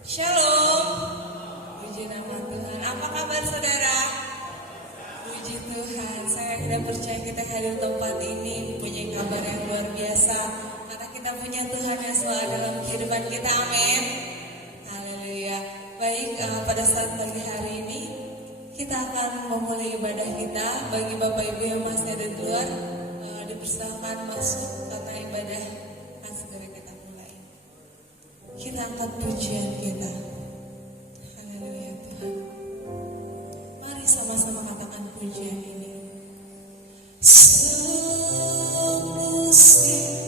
Shalom, puji nama Tuhan. Apa kabar saudara? Puji Tuhan, saya tidak percaya kita hadir tempat ini punya kabar yang luar biasa. Karena kita punya Tuhan yang selalu dalam kehidupan kita, amin. Haleluya. Baik, pada saat pagi hari ini kita akan memulai ibadah kita. Bagi Bapak Ibu yang masih ada di luar, dipersilakan masuk karena ibadah akan segera kita mulai. Kita angkat pujian kita. Haleluya Tuhan. Mari sama-sama katakan pujian ini. Semusim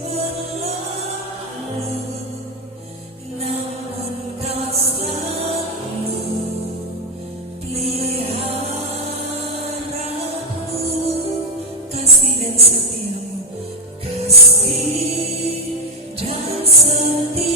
berlalu, namun kau selalu peliharaku, kasih dan setiamu, kasih dan setiamu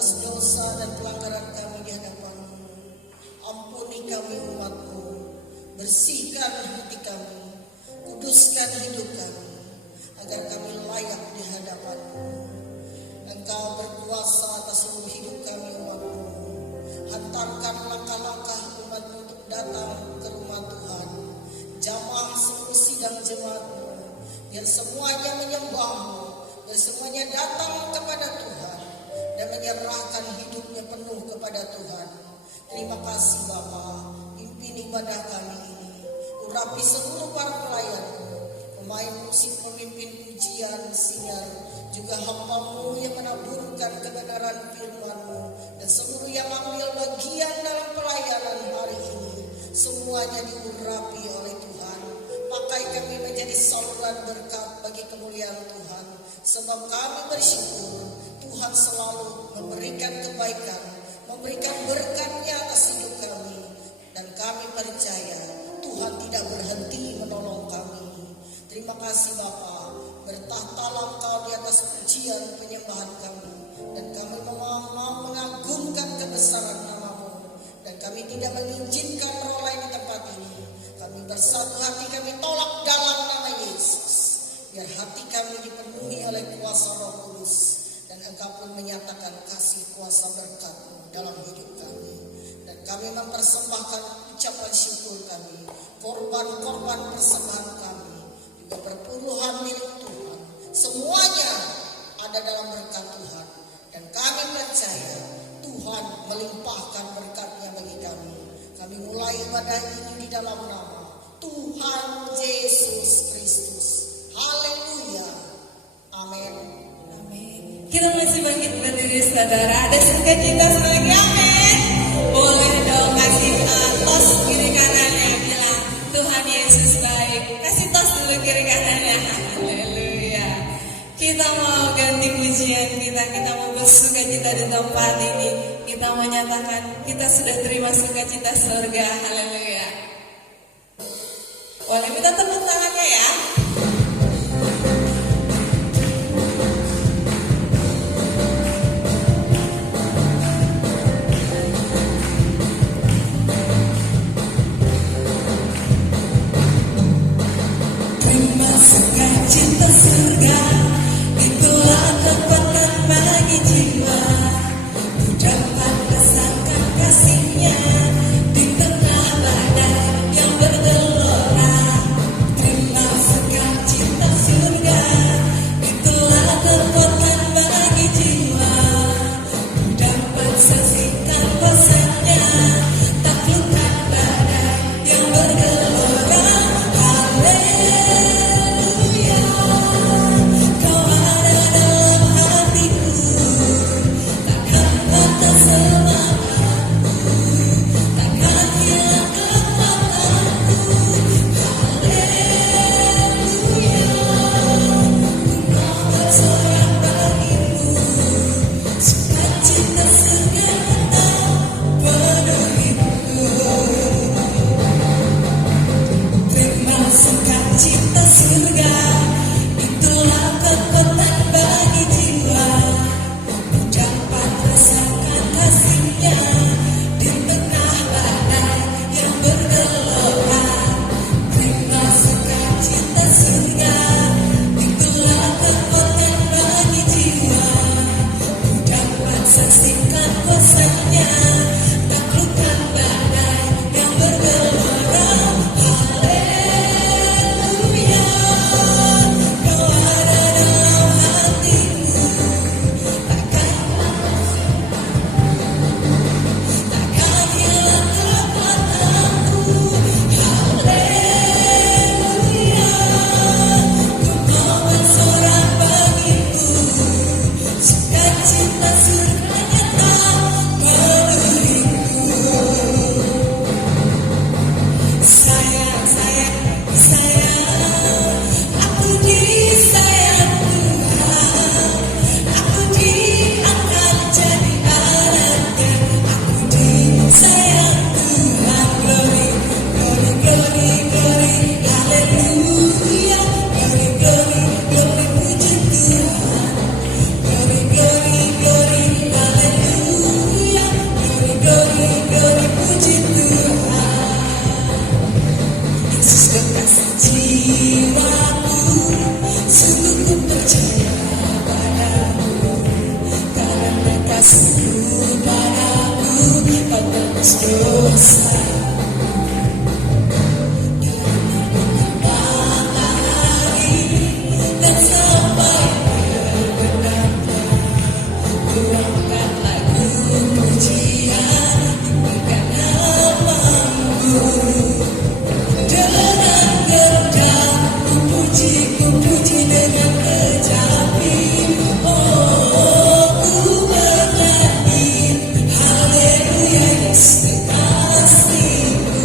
atas dosa dan pelanggaran kami di hadapan-Mu. Ampuni kami umat-Mu, bersihkan hati kami, kuduskan hidup kami, agar kami layak di hadapan-Mu. Engkau berkuasa atas seluruh hidup kami umat-Mu. Hantarkan langkah-langkah umat-Mu untuk datang ke rumah Tuhan, jamaah seluruh sidang jemaat-Mu, biar semuanya menyembah-Mu, biar semuanya datang kepada Tuhan dan menyerahkan hidupnya penuh kepada Tuhan. Terima kasih Bapa, pimpin ibadah kami ini, urapi seluruh para pelayan-Mu, pemain musik, pemimpin pujian, sinyal, juga hamba-Mu yang menaburkan kebenaran firman-Mu, dan seluruh yang ambil bagian dalam pelayanan hari ini, semuanya diurapi oleh Tuhan. Pakai kami menjadi saluran berkat bagi kemuliaan Tuhan, sebab kami bersyukur Tuhan selalu memberikan kebaikan, memberikan berkat-Nya atas hidup kami, dan kami percaya Tuhan tidak berhenti menolong kami. Terima kasih Bapa, bertahtalah Engkau di atas pujian penyembahan kami, dan kami mau mengagungkan kebesaran nama-Mu, dan kami tidak mengizinkan roh lain di tempat ini. Kami bersatu hati, kami tolak dalam nama Yesus, biar hati kami dipenuhi oleh kuasa Roh Kudus, dan Engkau pun menyatakan kasih kuasa berkat-Mu dalam hidup kami. Dan kami mempersembahkan ucapan syukur kami, korban-korban persembahan kami, juga perpuluhan milik Tuhan, semuanya ada dalam berkat Tuhan. Dan kami percaya Tuhan melimpahkan berkat-Nya bagi kami. Kami mulai ibadah ini di dalam nama Tuhan Yesus Kristus. Haleluya. Amin. Amin. Kita masih bangkit berdiri saudara. Ada sukacita lagi. Amin. Boleh dong kasih tos kiri kanannya, bilang Tuhan Yesus baik. Kasih tos dulu kiri kanannya. Haleluya. Kita mau ganti pujian kita mau bersukacita di tempat ini. Kita menyatakan kita sudah terima sukacita surga. Haleluya. Boleh minta tepuk tangannya ya. Terima sukacita surga, itulah kekuatan bagi jiwa. Dapat rasakan kasih-Nya di tengah badai yang bergelora. Terima sukacita surga, itulah kekuatan bagi jiwa. Dapat saksikan kuasa-Nya, taklukkan badai yang bergelora. Haleluya, Kau ada dalam hatiku, takkan patah semangatku, takkan hilang kekuatanku. Haleluya, ku mau bersorak bagimu, sukacita surga penuh hidupku. Terima sukacita surga, itulah kekuatan bagi jiwa. Dapat rasakan kasih-Nya di tengah badai yang bergelora. Terima sukacita surga, itulah kekuatan bagi jiwa. Dapat saksikan kuasa-Nya, taklukkan badai yang bergelora. Haleluya, Kau ada dalam hatiku, takkan hilang kekuatanku. Haleluya, ku mau bersorak bagimu, sukacita surga nyata dosa. Dan sampai terbenamnya luapkan lagu pujian tinggikan namamu. Dengan geram ku puji dengan kecapi. Oh, ku bernyanyi haleluya Yesus kekasihku.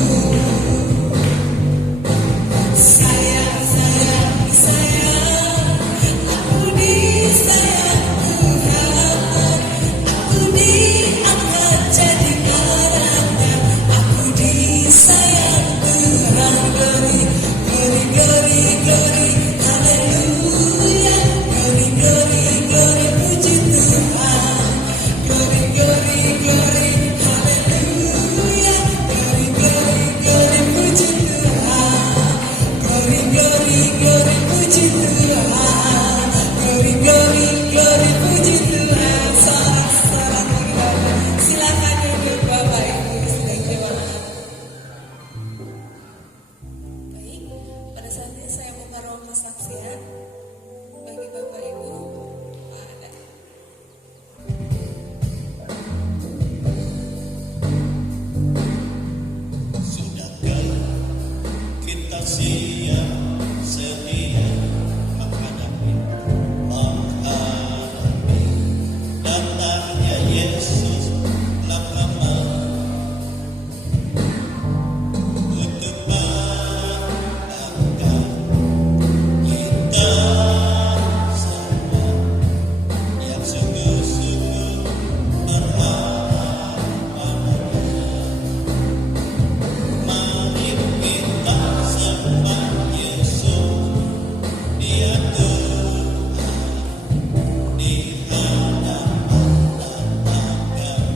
Sayang, sayang, sayang, aku disayang Tuhan. Aku diangkat jadi anaknya. Aku disayang Tuhan. Glory, glory, glory, glory, haleluya. Glory, glory, glory, puji Tuhan. Glory, glory, glory, haleluya. Glory, glory, glory, puji Tuhan. Glory, glory, glory, puji Tuhan. Glory, glory, glory, puji Tuhan. Sorak-sorak bagi Bapak. Silakan duduk Bapak Ibu sedang jemaat. Baik, pada saat ini saya buka ruang kesaksian bagi Bapak Ibu. Ada. Sudahkah kita siap sedia menghadapi datangnya Yesus lama untuk mengangkat kita semua yang sungguh-sungguh berharap padanya. Mari kita sembah Yesus, Dia Tuhan di hadapan tetangga.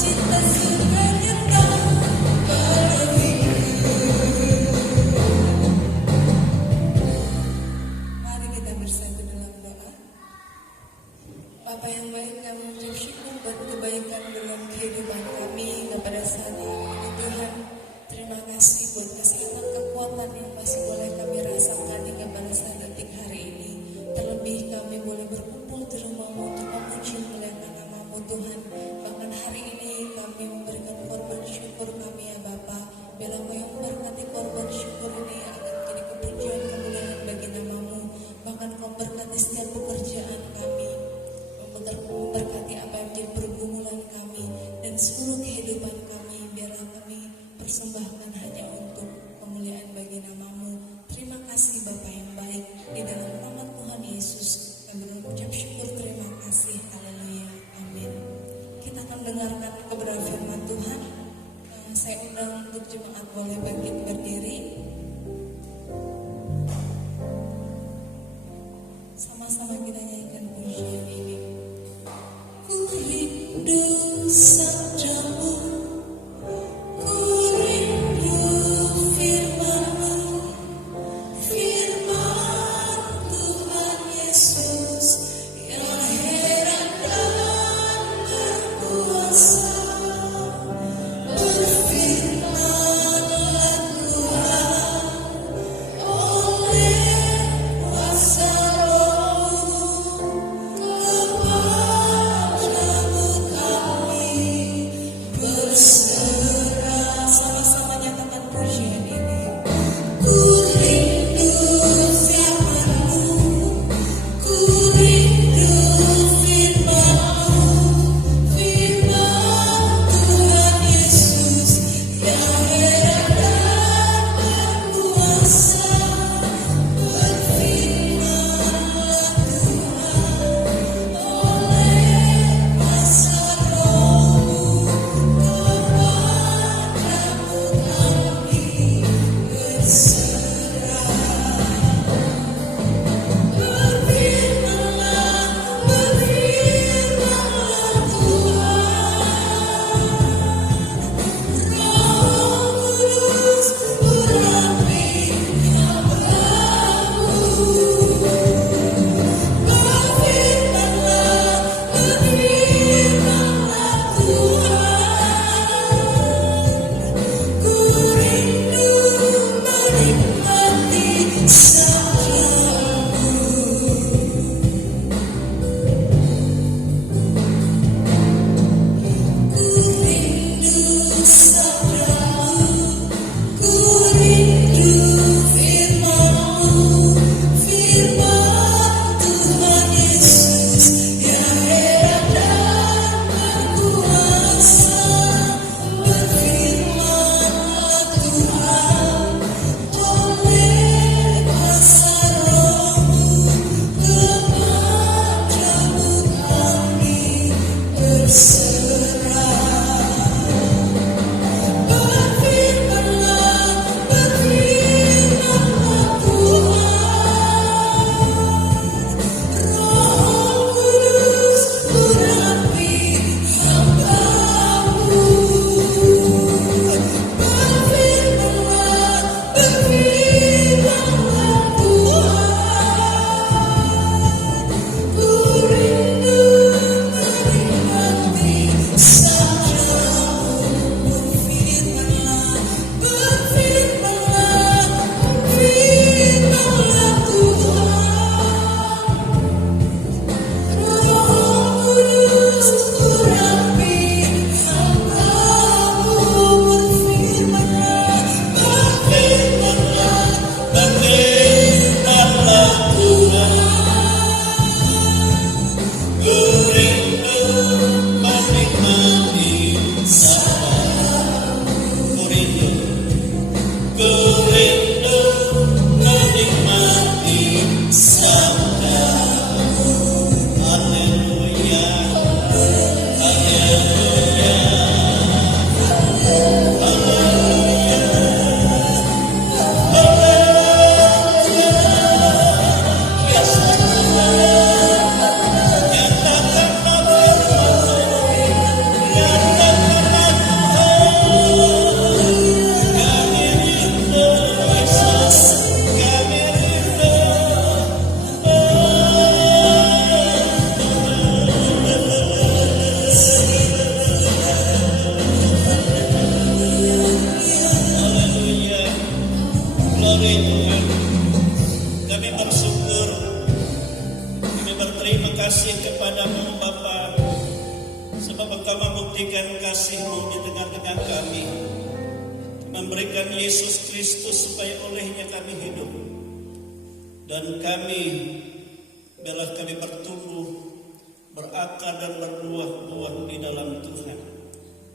cinta sukacita Mari kita bersatu dalam doa. Bapa yang baik, kami mengucap syukur buat kebaikan dalam kehidupan kami kepada saat ini Tuhan. Terima kasih buat kesehatan kekuatan yang masih boleh kami rasakan hingga pada saat detik hari ini. Terlebih kami boleh berkumpul di rumah-Mu untuk memuji memuliakan nama-Mu Tuhan. Bahkan hari ini kami memberikan korban syukur kami ya Bapa. Biarlah Kau yang memberkati korban syukur ini akan menjadi kepujian kemuliaan bagi nama-Mu. Bahkan Kau berkati setiap pekerjaan kami, memberkati apa yang menjadi pergumulan kami dan seluruh kehidupan kami. Biarlah kami persembahkan hanya untuk kemuliaan bagi nama-Mu. Terima kasih Bapa yang baik. Di dalam nama Tuhan Yesus kami mengucap syukur, terima kasih. Haleluya, amin. Kita akan dengarkan kebenaran firman Tuhan. Saya undang untuk jemaat boleh bangkit berdiri. Sama-sama kita nyanyikan pujian ini. Ku rindu sabdamu, ku rindu firman-Mu, firman Tuhan Yesus yang heran dan berkuasa. Berfirmanlah Tuhan oleh kuasa Roh-Mu, kepadamu kami berserah. Sama-sama nyatakan pujian ini. Ku rindu firman-Mu, ku rindu firman-Mu, firman Tuhan Yesus yang heran dan berkuasa. Berfirmanlah Tuhan oleh kuasa Roh-Mu, kepadamu membuktikan kasih-Mu di tengah-tengah kami, memberikan Yesus Kristus supaya olehnya kami hidup, dan kami biarlah kami bertumbuh, berakar dan berbuah-buah di dalam Tuhan,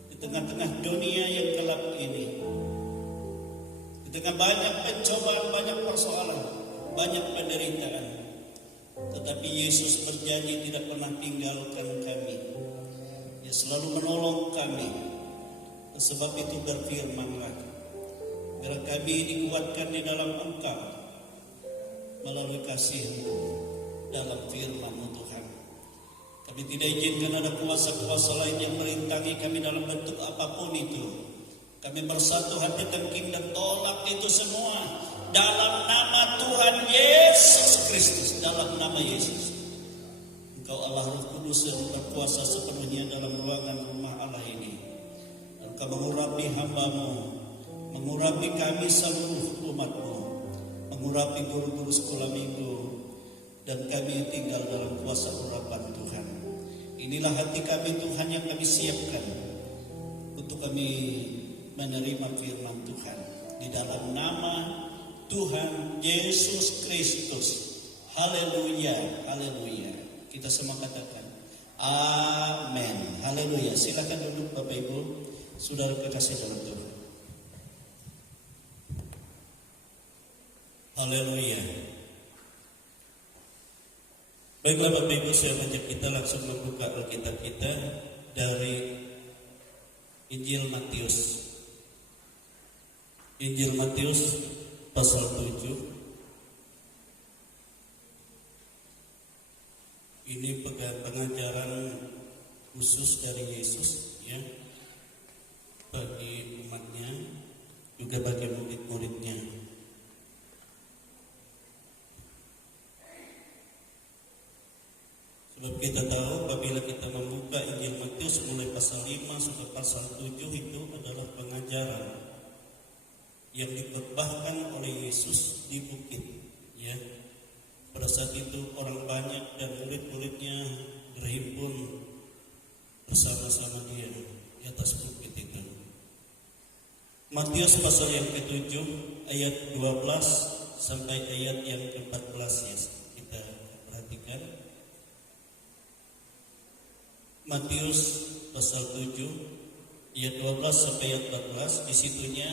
di tengah-tengah dunia yang gelap ini, di tengah banyak pencobaan, banyak persoalan, banyak penderitaan. Tetapi Yesus berjanji tidak pernah tinggalkan kami. Dia selalu menolong kami. Sebab itu berfirman-Lah, biar kami dikuatkan di dalam Engkau melalui kasih-Mu dalam firman-Mu Tuhan. Kami tidak izinkan ada kuasa-kuasa lain yang merintangi kami dalam bentuk apapun itu. Kami bersatu hati tengking dan tolak itu semua dalam nama Tuhan Yesus Kristus. Dalam nama Yesus, Engkau Allah Roh Kudus yang berkuasa sepenuhnya dalam ruangan rumah Allah ini. Engkau mengurapi hamba-Mu, mengurapi kami seluruh umat-Mu, mengurapi guru-guru sekolah minggu, dan kami yang tinggal dalam kuasa urapan Tuhan. Inilah hati kami Tuhan yang kami siapkan untuk kami menerima firman Tuhan di dalam nama Tuhan Yesus Kristus. Haleluya, haleluya. Kita semua katakan amin. Haleluya. Silakan duduk Bapak Ibu, saudara kekasih dalam Tuhan. Haleluya. Baiklah Bapak Ibu, saya ajak kita langsung membuka Alkitab kita dari Injil Matius. Injil Matius pasal 7. Ini pengajaran khusus dari Yesus, ya, bagi umatnya, juga bagi murid-muridnya. Sebab kita tahu apabila kita membuka Injil Matius mulai pasal 5 sampai pasal 7 itu adalah pengajaran yang dikhotbahkan oleh Yesus di bukit, ya. Pada saat itu orang banyak dan murid-muridnya berhimpun bersama-sama dia di atas bukit itu. Matius pasal yang ke-7 ayat 12 sampai ayat yang ke-14, ya. Kita perhatikan. Matius pasal 7 ayat 12 sampai ayat 14, di situnya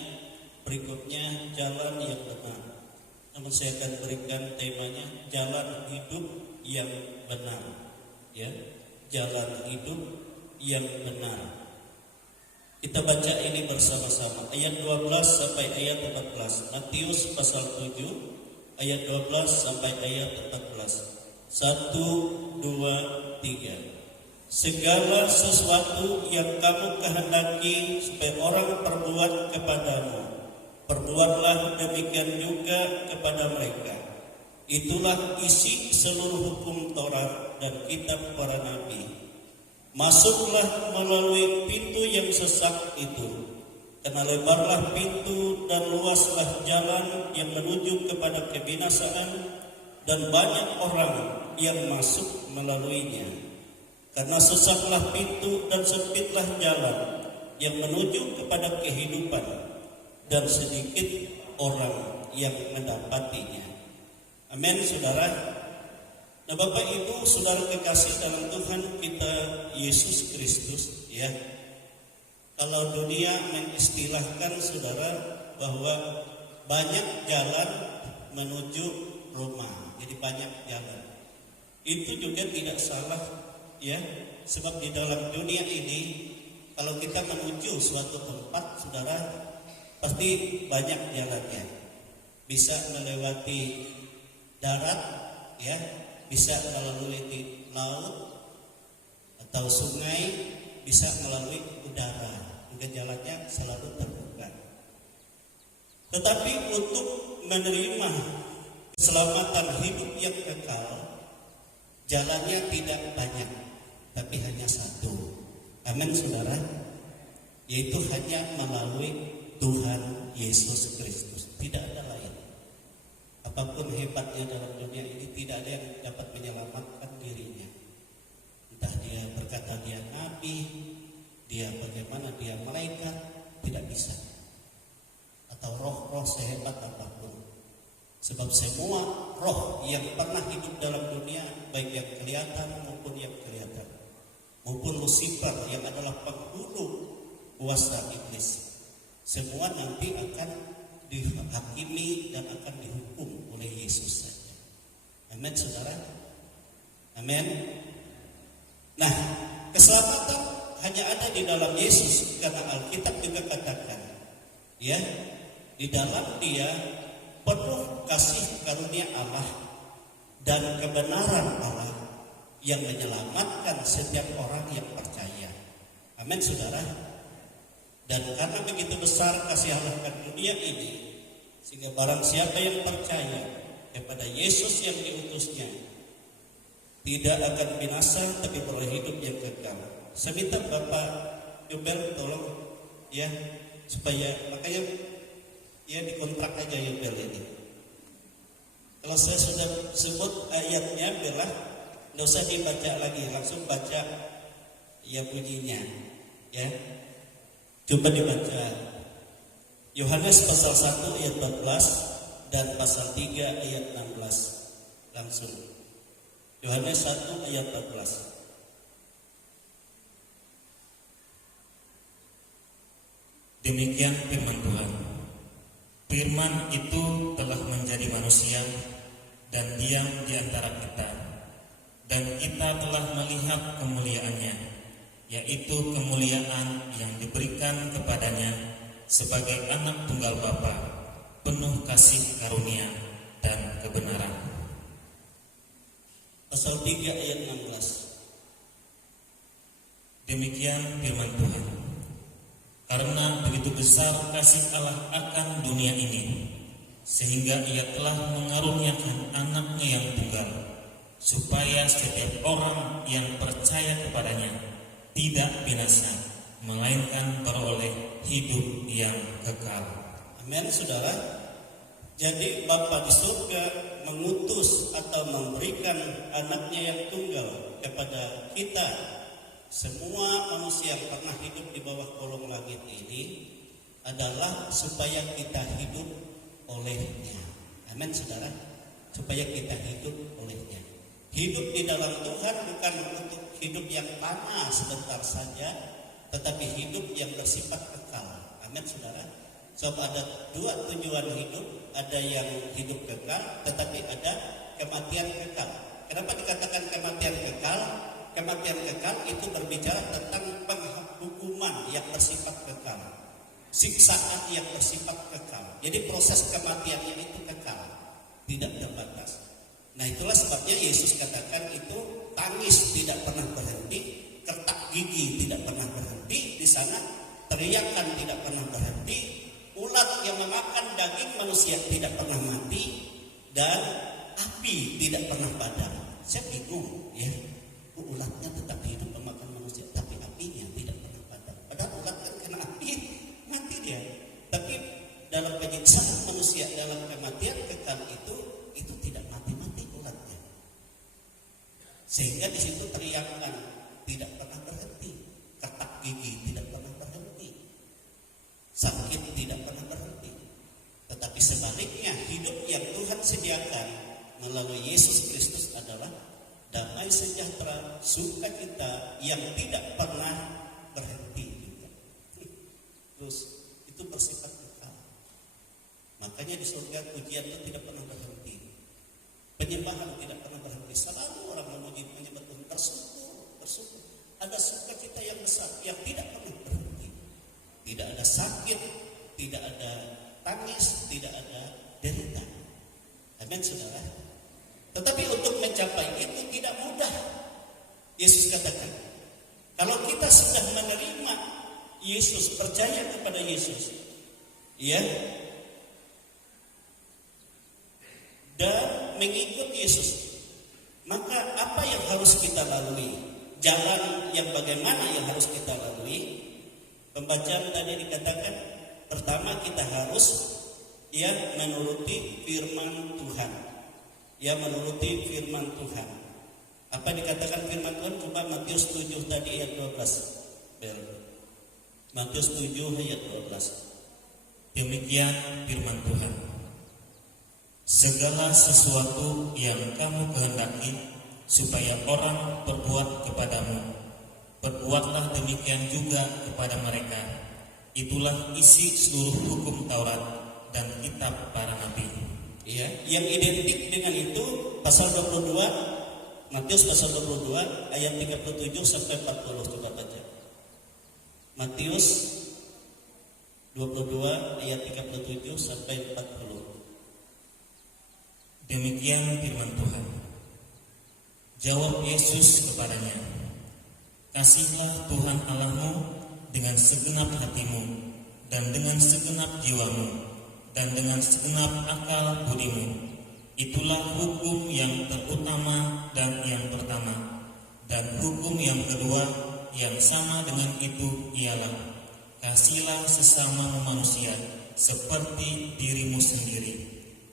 berikutnya jalan yang benar. Namun saya akan berikan temanya jalan hidup yang benar, ya, jalan hidup yang benar. Kita baca ini bersama-sama ayat 12 sampai ayat 14. Matius pasal 7 ayat 12 sampai ayat 14. 1, 2, 3. Segala sesuatu yang kamu kehendaki supaya orang perbuat kepadamu, perbuatlah demikian juga kepada mereka. Itulah isi seluruh hukum Taurat dan kitab para nabi. Masuklah melalui pintu yang sesak itu, karena lebarlah pintu dan luaslah jalan yang menuju kepada kebinasaan, dan banyak orang yang masuk melaluinya. Karena sesaklah pintu dan sempitlah jalan yang menuju kepada kehidupan, dan sedikit orang yang mendapatinya. Amin, saudara. Nah, Bapak Ibu, saudara kekasih dalam Tuhan kita Yesus Kristus, ya. Kalau dunia mengistilahkan saudara bahwa banyak jalan menuju Roma, jadi banyak jalan. Itu juga tidak salah, ya. Sebab di dalam dunia ini kalau kita menuju suatu tempat, saudara, pasti banyak jalannya. Bisa melewati darat, ya, bisa melalui laut atau sungai, bisa melalui udara. Juga jalannya selalu terbuka. Tetapi untuk menerima keselamatan hidup yang kekal, jalannya tidak banyak, tapi hanya satu. Amin, saudara. Yaitu hanya melalui Tuhan Yesus Kristus. Tidak ada lain. Apapun hebatnya dalam dunia ini, tidak ada yang dapat menyelamatkan dirinya. Entah dia berkata dia nabi, dia bagaimana dia malaikat, tidak bisa. Atau roh-roh sehebat apapun. Sebab semua roh yang pernah hidup dalam dunia, baik yang kelihatan maupun yang kelihatan, maupun Lucifer yang adalah penghulu kuasa iblis, semua nanti akan dihakimi dan akan dihukum oleh Yesus saja. Amin, saudara. Amin. Nah, keselamatan hanya ada di dalam Yesus, karena Alkitab juga katakan, ya, di dalam Dia penuh kasih karunia Allah dan kebenaran Allah yang menyelamatkan setiap orang yang percaya. Amin, saudara. Dan karena begitu besar kasih Allah akan dunia ini, sehingga barang siapa yang percaya kepada Yesus yang diutusnya tidak akan binasa, tapi beroleh hidup yang kekal. Saya minta Bapak Yobel tolong ya, supaya makanya ya dikontrak aja Yobel ini. Kalau saya sudah sebut ayatnya, Bella, nggak usah dibaca lagi, langsung baca ya bunyinya, ya. Coba dibaca Yohanes pasal 1 ayat 14 dan pasal 3 ayat 16 langsung. Yohanes 1 ayat 14. Demikian firman Tuhan. Firman itu telah menjadi manusia dan diam di antara kita, dan kita telah melihat kemuliaannya, yaitu kemuliaan yang diberikan kepadanya sebagai anak tunggal Bapa, penuh kasih karunia dan kebenaran. Pasal 3 ayat 16. Demikian firman Tuhan. Karena begitu besar kasih Allah akan dunia ini, sehingga Ia telah mengaruniakan anaknya yang tunggal, supaya setiap orang yang percaya kepadanya tidak binasa, melainkan beroleh hidup yang kekal. Amin, saudara. Jadi Bapa di surga mengutus atau memberikan anaknya yang tunggal kepada kita, semua manusia yang pernah hidup di bawah kolong langit ini, adalah supaya kita hidup olehnya. Amin, saudara. Supaya kita hidup olehnya. Hidup di dalam Tuhan bukan untuk hidup yang lama sebentar saja, tetapi hidup yang bersifat kekal. Amin, saudara. Sebab ada dua tujuan hidup, ada yang hidup kekal, tetapi ada kematian kekal. Kenapa dikatakan kematian kekal? Kematian kekal itu berbicara tentang penghukuman yang bersifat kekal, siksaan yang bersifat kekal. Jadi proses kematiannya itu kekal, tidak terbatas. Nah, itulah sebabnya Yesus katakan itu tangis tidak pernah berhenti, kertak gigi tidak pernah berhenti di sana, teriakan tidak pernah berhenti, ulat yang memakan daging manusia tidak pernah mati, dan api tidak pernah padam. Saya bingung, ya. Ulatnya tetap hidup memakan manusia, tapi apinya tidak pernah padam. Padahal ulat kan kena api mati dia. Tapi dalam penyiksaan manusia, dalam kematian kekal itu tidak mati-mati ulatnya. Sehingga di situ teriakan tidak pernah berhenti, kertak gigi tidak pernah berhenti, sakit tidak pernah berhenti. Tetapi sebaliknya, hidup yang Tuhan sediakan melalui Yesus Kristus adalah damai sejahtera, sukacita yang tidak pernah berhenti juga. Terus itu bersifat kekal. Makanya di surga pujian itu tidak pernah berhenti, penyembahan tidak pernah berhenti. Selalu orang memuji menyembah Tuhan, bersyukur. Ada sukacita yang besar yang tidak pernah berhenti. Tidak ada sakit, tidak ada tangis, tidak ada derita. Amin, saudara. Tetapi untuk mencapai itu tidak mudah. Yesus katakan, kalau kita sudah menerima Yesus, percaya kepada Yesus, ya, dan mengikut Yesus, maka apa yang harus kita lalui? Jalan yang bagaimana yang harus kita lalui? Pembacaan tadi dikatakan, pertama kita harus ya menuruti firman Tuhan. Ya, menuruti firman Tuhan. Apa dikatakan firman Tuhan? Coba Matius 7 tadi ayat 12. Bel. Matius 7 ayat 12. Demikian firman Tuhan. Segala sesuatu yang kamu kehendaki supaya orang perbuat kepadamu, perbuatlah demikian juga kepada mereka. Itulah isi seluruh hukum Taurat dan kitab para nabi. Ya, yang identik dengan itu pasal 22, Matius pasal 22 ayat 37 sampai 40, coba baca. Matius 22 ayat 37 sampai 40. Demikian firman Tuhan. Jawab Yesus kepadanya, kasihlah Tuhan Allahmu dengan segenap hatimu dan dengan segenap jiwamu dan dengan segenap akal budimu. Itulah hukum yang terutama dan yang pertama. Dan hukum yang kedua yang sama dengan itu ialah, kasihlah sesama manusia seperti dirimu sendiri.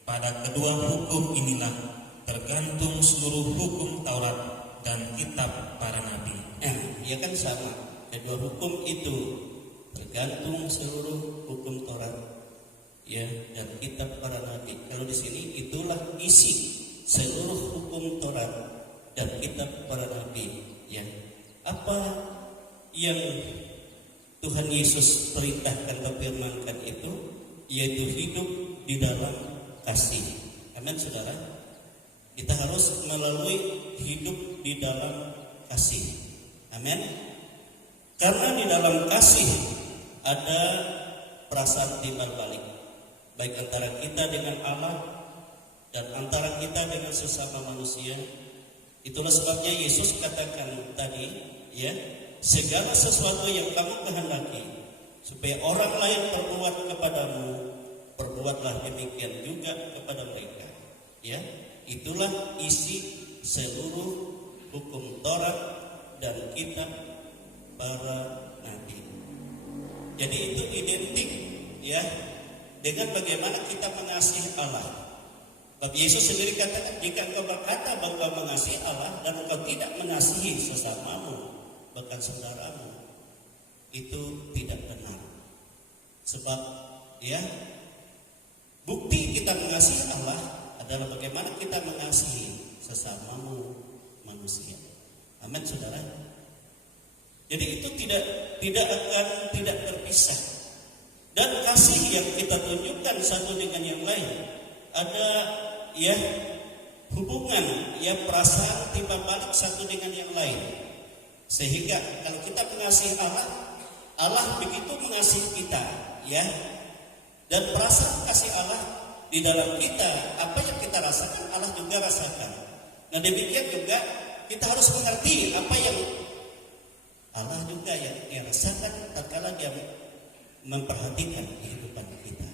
Pada kedua hukum inilah tergantung seluruh hukum Taurat dan kitab para nabi. Ya kan sama. Kedua hukum itu tergantung seluruh hukum Taurat, ya, dan kitab para nabi. Kalau di sini itulah isi seluruh hukum Taurat dan kitab para nabi. Ya, apa yang Tuhan Yesus perintahkan dan firmankan itu, yaitu hidup di dalam kasih. Amin, saudara. Kita harus melalui hidup di dalam kasih. Amin. Karena di dalam kasih ada perasaan timbal balik, baik antara kita dengan Allah dan antara kita dengan sesama manusia. Itulah sebabnya Yesus katakan tadi, ya, segala sesuatu yang kamu kehendaki supaya orang lain perbuat kepadamu, perbuatlah demikian juga kepada mereka. Ya, itulah isi seluruh hukum Taurat dan kitab para nabi. Jadi itu identik, ya, dengan bagaimana kita mengasihi Allah. Sebab Yesus sendiri katakan, jika engkau berkata bahwa engkau mengasihi Allah dan engkau tidak mengasihi sesamamu, bahkan saudaramu, itu tidak benar. Sebab, ya, bukti kita mengasihi Allah adalah bagaimana kita mengasihi sesamamu manusia. Amin, saudara. Jadi itu tidak akan terpisah. Dan kasih yang kita tunjukkan satu dengan yang lain, ada, ya, hubungan, ya, perasaan timbal balik satu dengan yang lain. Sehingga kalau kita mengasihi Allah, Allah begitu mengasihi kita, ya. Dan perasaan kasih Allah di dalam kita, apa yang kita rasakan Allah juga rasakan. Nah, demikian juga kita harus mengerti apa yang Allah juga yang rasakan tatkala Dia memperhatikan kehidupan kita.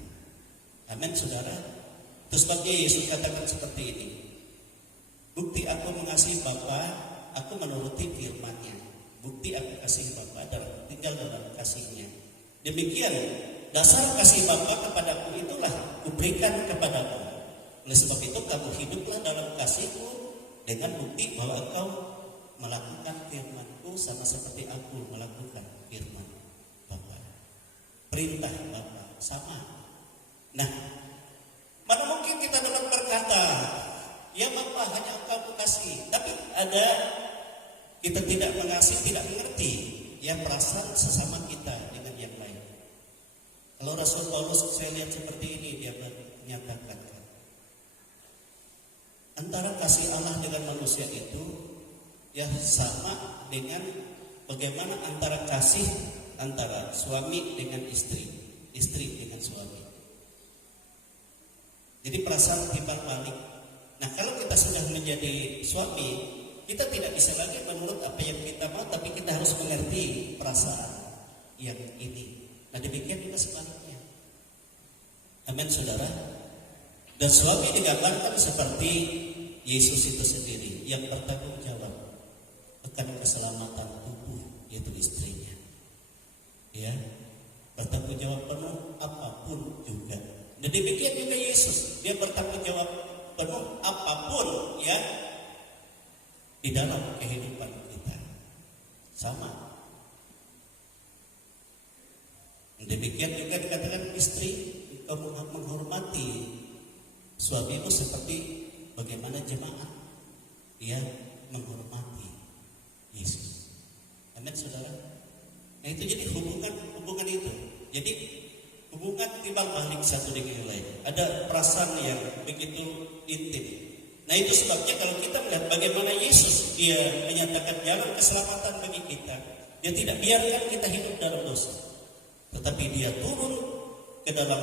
Amin, saudara. Terus sebabnya Yesus katakan seperti ini, bukti aku mengasihi Bapa, aku menuruti firman-Nya. Bukti aku kasih Bapa dan tinggal dalam kasih-Nya. Demikian dasar kasih Bapa kepadaku itulah kuberikan kepadamu. Oleh sebab itu kamu hiduplah dalam kasih-Ku dengan bukti bahwa engkau melakukan firman-Ku sama seperti aku melakukan firman Bapa. Perintah Bapa sama. Nah, mana mungkin kita dapat berkata, ya Bapa hanya engkau kasih, tapi ada kita tidak mengasihi, tidak mengerti, ya, perasaan sesama kita dengan yang lain. Kalau Rasul Paulus saya lihat seperti ini, dia menyatakan antara kasih Allah dengan manusia itu, ya, sama dengan bagaimana antara kasih antara suami dengan istri, istri dengan suami. Jadi perasaan timbal balik. Nah, kalau kita sudah menjadi suami, kita tidak bisa lagi menurut apa yang kita mau, tapi kita harus mengerti perasaan yang ini. Nah, demikian juga sebaliknya. Amin, saudara. Dan suami digambarkan seperti Yesus itu sendiri yang bertanggung jawab akan keselamatan tubuh, yaitu istrinya. Ya, bertanggung jawab penuh apapun juga. Dan demikian juga Yesus, Dia bertanggung jawab penuh apapun, ya, di dalam kehidupan kita. Sama. Demikian juga dikatakan istri, kamu menghormati suamimu seperti bagaimana jemaat ya menghormati Yesus. Amin saudara. Nah itu jadi hubungan itu. Jadi hubungan timbal balik satu dengan yang lain. Ada perasaan yang begitu intim. Nah itu sebabnya kalau kita melihat bagaimana Yesus dia menyatakan jalan keselamatan bagi kita, dia tidak biarkan kita hidup dalam dosa, tetapi dia turun ke dalam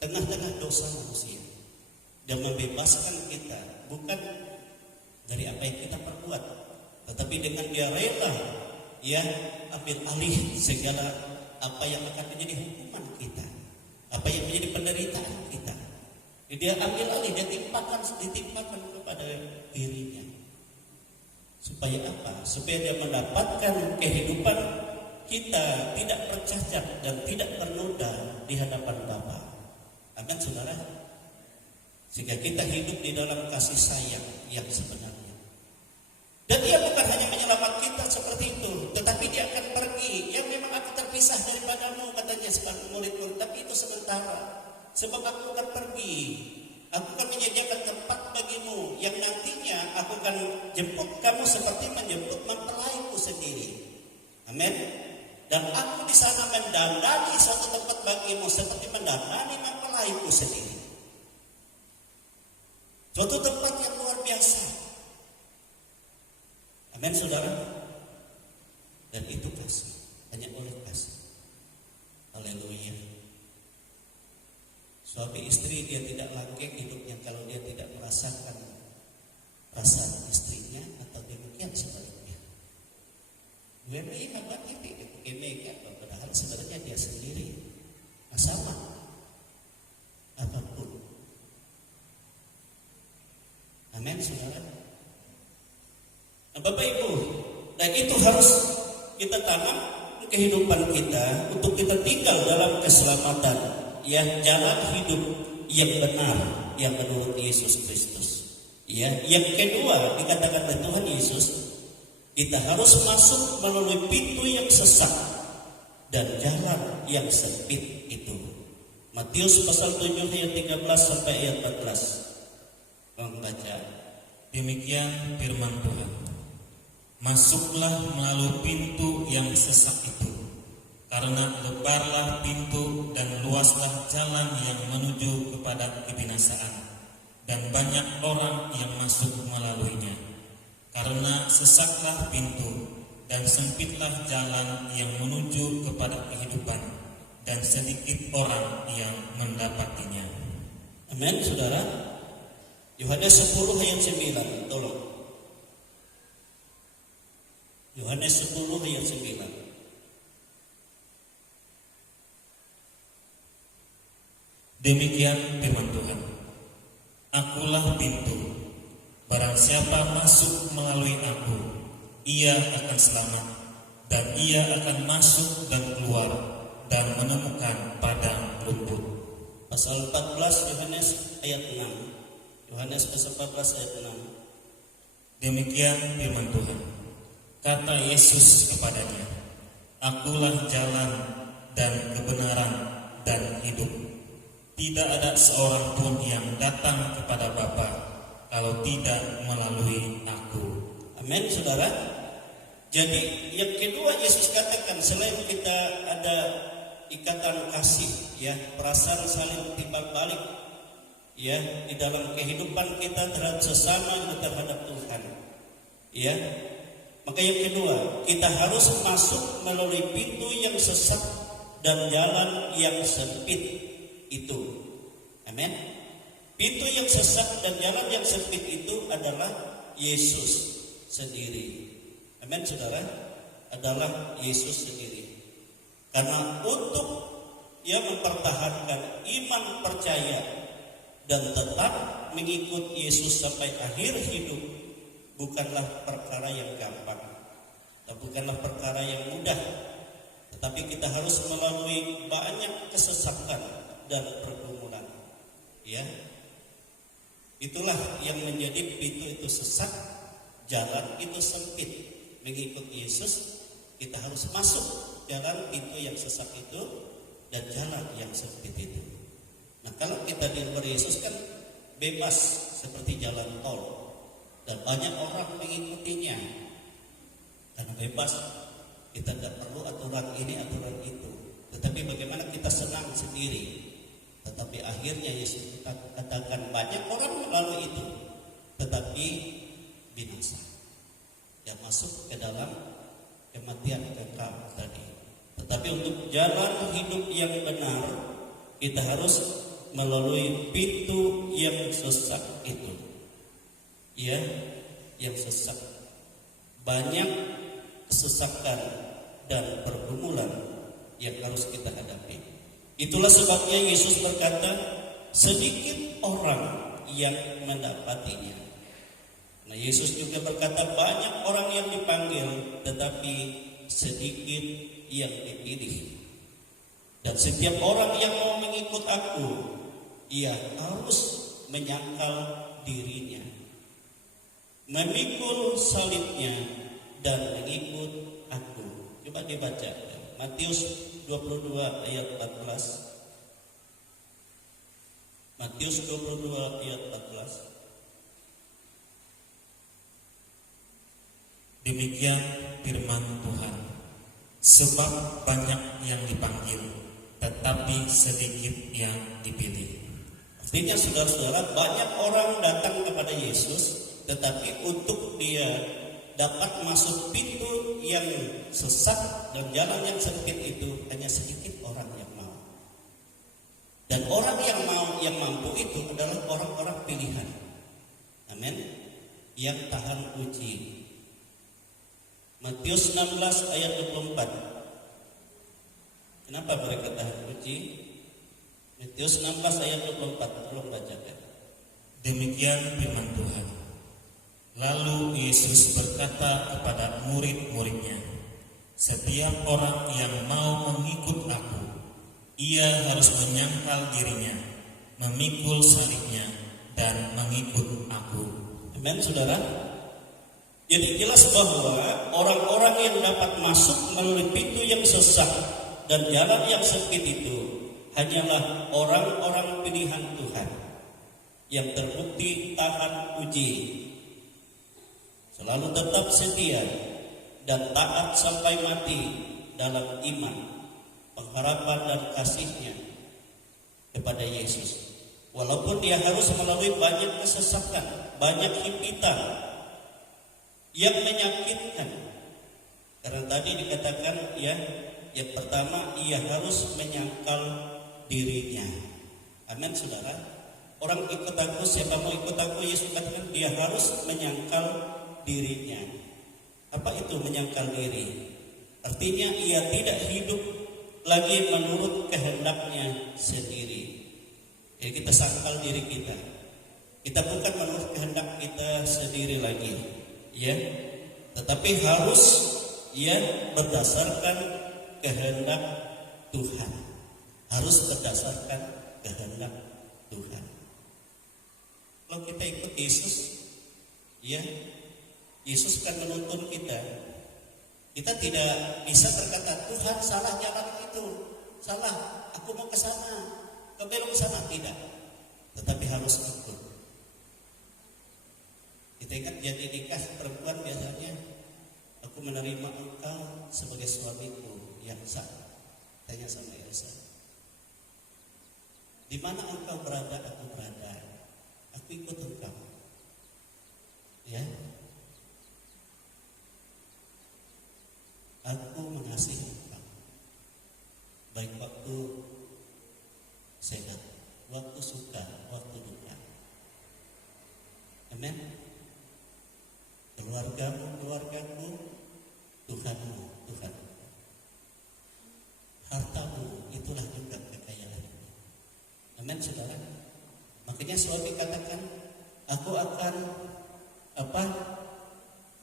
tengah-tengah dosa manusia dan membebaskan kita bukan dari apa yang kita perbuat, tetapi dengan dia rela ya ambil alih segala apa yang akan menjadi hukuman kita, apa yang menjadi penderitaan kita. Dia ambil alih, dia ditimpakan kepada dirinya. Supaya apa? Supaya dia mendapatkan kehidupan kita tidak bercacat dan tidak ternoda di hadapan Bapa. Amin saudara. Sehingga kita hidup di dalam kasih sayang yang sebenarnya. Dan dia bukan hanya menyelamatkan kita seperti itu, tetapi dia akan pergi. Yang memang aku terpisah daripadamu, katanya sebagai murid-murid, tapi itu sementara. Sebab aku akan pergi, aku akan menyediakan tempat bagimu, yang nantinya aku akan jemput kamu seperti menjemput mempelaiku sendiri. Amin. Dan aku di sana mendandani suatu tempat bagimu seperti mendandani mempelaiku sendiri. Suatu tempat yang luar biasa. Amin saudara. Dan itu kasih, hanya oleh kasih. Haleluya. Suami istri dia tidak langgeng hidupnya kalau dia tidak merasakan perasaan istrinya atau demikian sebaliknya. Padahal sebenarnya dia sendiri sama apapun. Amin saudara. Nah, Bapak Ibu, dan itu harus kita tanam kehidupan kita untuk kita tinggal dalam keselamatan. Yang jalan hidup yang benar yang menurut Yesus Kristus. Ya, yang kedua dikatakan oleh Tuhan Yesus, kita harus masuk melalui pintu yang sesak dan jalan yang sempit itu. Matius pasal 7 ayat 13 sampai ayat 14. Membaca. Demikian firman Tuhan. Masuklah melalui pintu yang sesak itu. Karena lebarlah pintu dan luaslah jalan yang menuju kepada kebinasaan, dan banyak orang yang masuk melaluinya. Karena sesaklah pintu dan sempitlah jalan yang menuju kepada kehidupan, dan sedikit orang yang mendapatinya. Amin, saudara. Yohanes 10 ayat 9, tolong. Yohanes 10 ayat 9. Demikian firman Tuhan. Akulah pintu. Barang siapa masuk melalui aku, ia akan selamat, dan ia akan masuk dan keluar dan menemukan padang rumput. Pasal 14 Yohanes ayat 6. Yohanes pasal 14 ayat 6. Demikian firman Tuhan. Kata Yesus kepadanya, Akulah jalan dan kebenaran dan hidup. Tidak ada seorang pun yang datang kepada Bapa kalau tidak melalui aku. Amin, saudara. Jadi yang kedua Yesus katakan, selain kita ada ikatan kasih, ya, perasaan saling timbal balik, ya, di dalam kehidupan kita terhadap sesama dan terhadap Tuhan, ya. Maka yang kedua, kita harus masuk melalui pintu yang sesak dan jalan yang sempit itu. Amin. Pintu yang sesak dan jalan yang sempit itu adalah Yesus sendiri. Amin, saudara. Adalah Yesus sendiri. Karena untuk mempertahankan iman percaya dan tetap mengikut Yesus sampai akhir hidup bukanlah perkara yang gampang, dan bukanlah perkara yang mudah. Tetapi kita harus melalui banyak kesesakan dan pergumulan, ya. Itulah yang menjadi pintu itu sesak, jalan itu sempit. Mengikut Yesus, kita harus masuk jalan pintu yang sesak itu dan jalan yang sempit itu. Nah, kalau kita di luar Yesus kan bebas seperti jalan tol dan banyak orang mengikutinya karena bebas. Kita tidak perlu aturan ini aturan itu, tetapi bagaimana kita senang sendiri. Tetapi akhirnya Yesus katakan banyak orang melalui itu tetapi binasa, yang masuk ke dalam kematian kekal tadi. Tetapi untuk jalan hidup yang benar, kita harus melalui pintu yang sesak itu. Ya, yang sesak. Banyak kesesakan dan pergumulan yang harus kita hadapi. Itulah sebabnya Yesus berkata, sedikit orang yang mendapatinya. Nah, Yesus juga berkata banyak orang yang dipanggil, tetapi sedikit yang dipilih. Dan setiap orang yang mau mengikut aku, ia harus menyangkal dirinya, memikul salibnya, dan mengikut aku. Coba dibaca Matius 22 ayat 14. Matius 22 ayat 14. Demikian firman Tuhan. Sebab banyak yang dipanggil, tetapi sedikit yang dipilih. Artinya saudara-saudara, banyak orang datang kepada Yesus, tetapi untuk dia dapat masuk pintu yang sesat dan jalan yang sempit itu hanya sedikit orang yang mau. Dan orang yang mau, yang mampu itu adalah orang-orang pilihan. Amin. Yang tahan uji. Matius 16 ayat 24. Kenapa mereka tahan uji? Matius 16 ayat 24. Tolong bacakan. Demikian firman Tuhan. Lalu Yesus berkata kepada murid-muridnya, setiap orang yang mau mengikut aku, ia harus menyangkal dirinya, memikul salibnya, dan mengikut aku. Amin, saudara. Jadi jelas bahwa orang-orang yang dapat masuk melalui pintu yang sesak dan jalan yang sempit itu hanyalah orang-orang pilihan Tuhan yang terbukti tahan uji, selalu tetap setia dan taat sampai mati dalam iman, pengharapan dan kasihnya kepada Yesus. Walaupun dia harus melalui banyak kesesakan, banyak himpitan yang menyakitkan. Karena tadi dikatakan ya, yang pertama ia harus menyangkal dirinya. Amin, saudara. Orang ikut aku, siapa mau ikut aku, Yesus katakan dia harus menyangkal dirinya. Apa itu menyangkal diri? Artinya ia tidak hidup lagi menurut kehendaknya sendiri. Jadi kita sangkal diri kita. Kita bukan menurut kehendak kita sendiri lagi, ya. Tetapi harus ya berdasarkan kehendak Tuhan. Harus berdasarkan kehendak Tuhan. Kalau kita ikut Yesus, ya, Yesus akan menuntun kita. Kita tidak bisa berkata, Tuhan salah jalan itu, salah, aku mau ke sana, kau belok ke sana, tidak. Tetapi harus ikut. Kita ingat jadi nikah perempuan biasanya, aku menerima engkau sebagai suamiku yang sah. Tanya sama Elsa, di mana engkau berada, aku berada. Aku ikut engkau. Ya. Aku mengasihi engkau. Baik waktu sehat, waktu suka, waktu duka. Amin. Keluargamu, keluargaku, Tuhanmu, Tuhan. Hartamu, itulah juga kekayaanmu. Amin, saudara. Makanya suami katakan, aku akan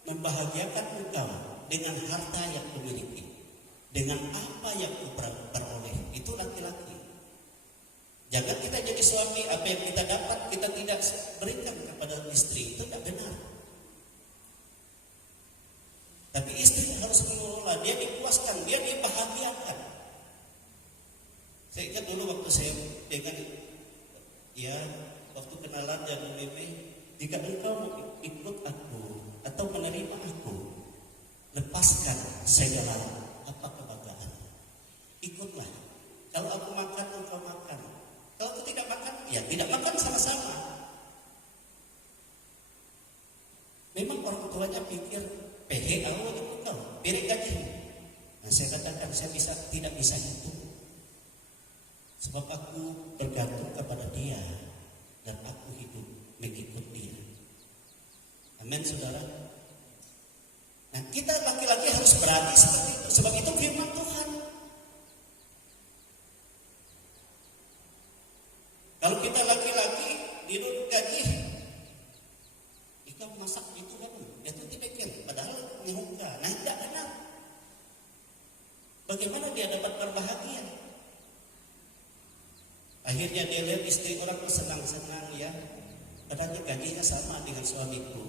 membahagiakan engkau dengan harta yang kumiliki, dengan apa yang kuperoleh. Itu laki-laki. Jangan kita jadi suami, apa yang kita dapat kita tidak berikan kepada istri, itu tidak benar. Tapi istri harus mengelola, dia dipuaskan, dia dibahagiakan. Saya ingat dulu waktu saya dengan waktu kenalan dan Meme, jika engkau ikut aku atau menerima aku, lepaskan segala apa kebanggaan. Ikutlah. Kalau aku makan, engkau makan. Kalau aku tidak makan, ya tidak makan sama-sama. Memang orang tuanya pikir PH awal itu kau, piring gaji. Nah saya katakan tidak bisa itu. Sebab aku bergantung kepada dia dan aku hidup mengikut dia. Amin saudara. Nah kita laki-laki harus berani seperti itu. Sebab itu firman Tuhan. Kalau kita laki-laki dirut gaji, kita masak itu kan, itu dipikir. Padahal ngehuka. Nah tidak benar. Bagaimana dia dapat berbahagia? Akhirnya dia lihat istri orang bersenang-senang ya. Padahal gajinya sama dengan suamiku.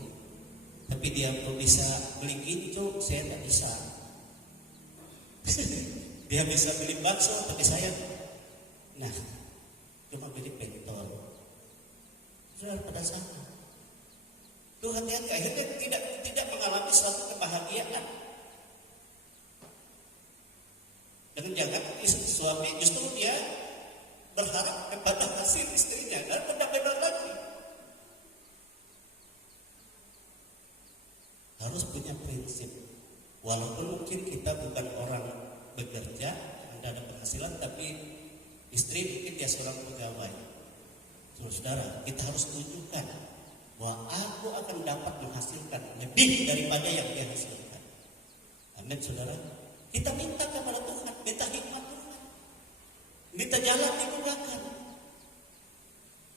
Tapi dia belum bisa beli gincu, saya tidak bisa. Dia bisa beli bakso, tapi saya cuma beli pentol. Sudah pada sama. Itu hati-hati akhirnya tidak mengalami suatu kebahagiaan. Jangan suami justru dia berharap kepada hasil istrinya dan tidak benar lagi. Harus punya prinsip. Walaupun mungkin kita bukan orang bekerja, tidak ada penghasilan, tapi istri mungkin dia seorang pegawai. Saudara, kita harus tunjukkan bahwa aku akan dapat menghasilkan lebih daripada yang dia hasilkan. Amin, saudara. Kita minta kepada Tuhan, minta hikmat Tuhan, minta jalan dimudahkan.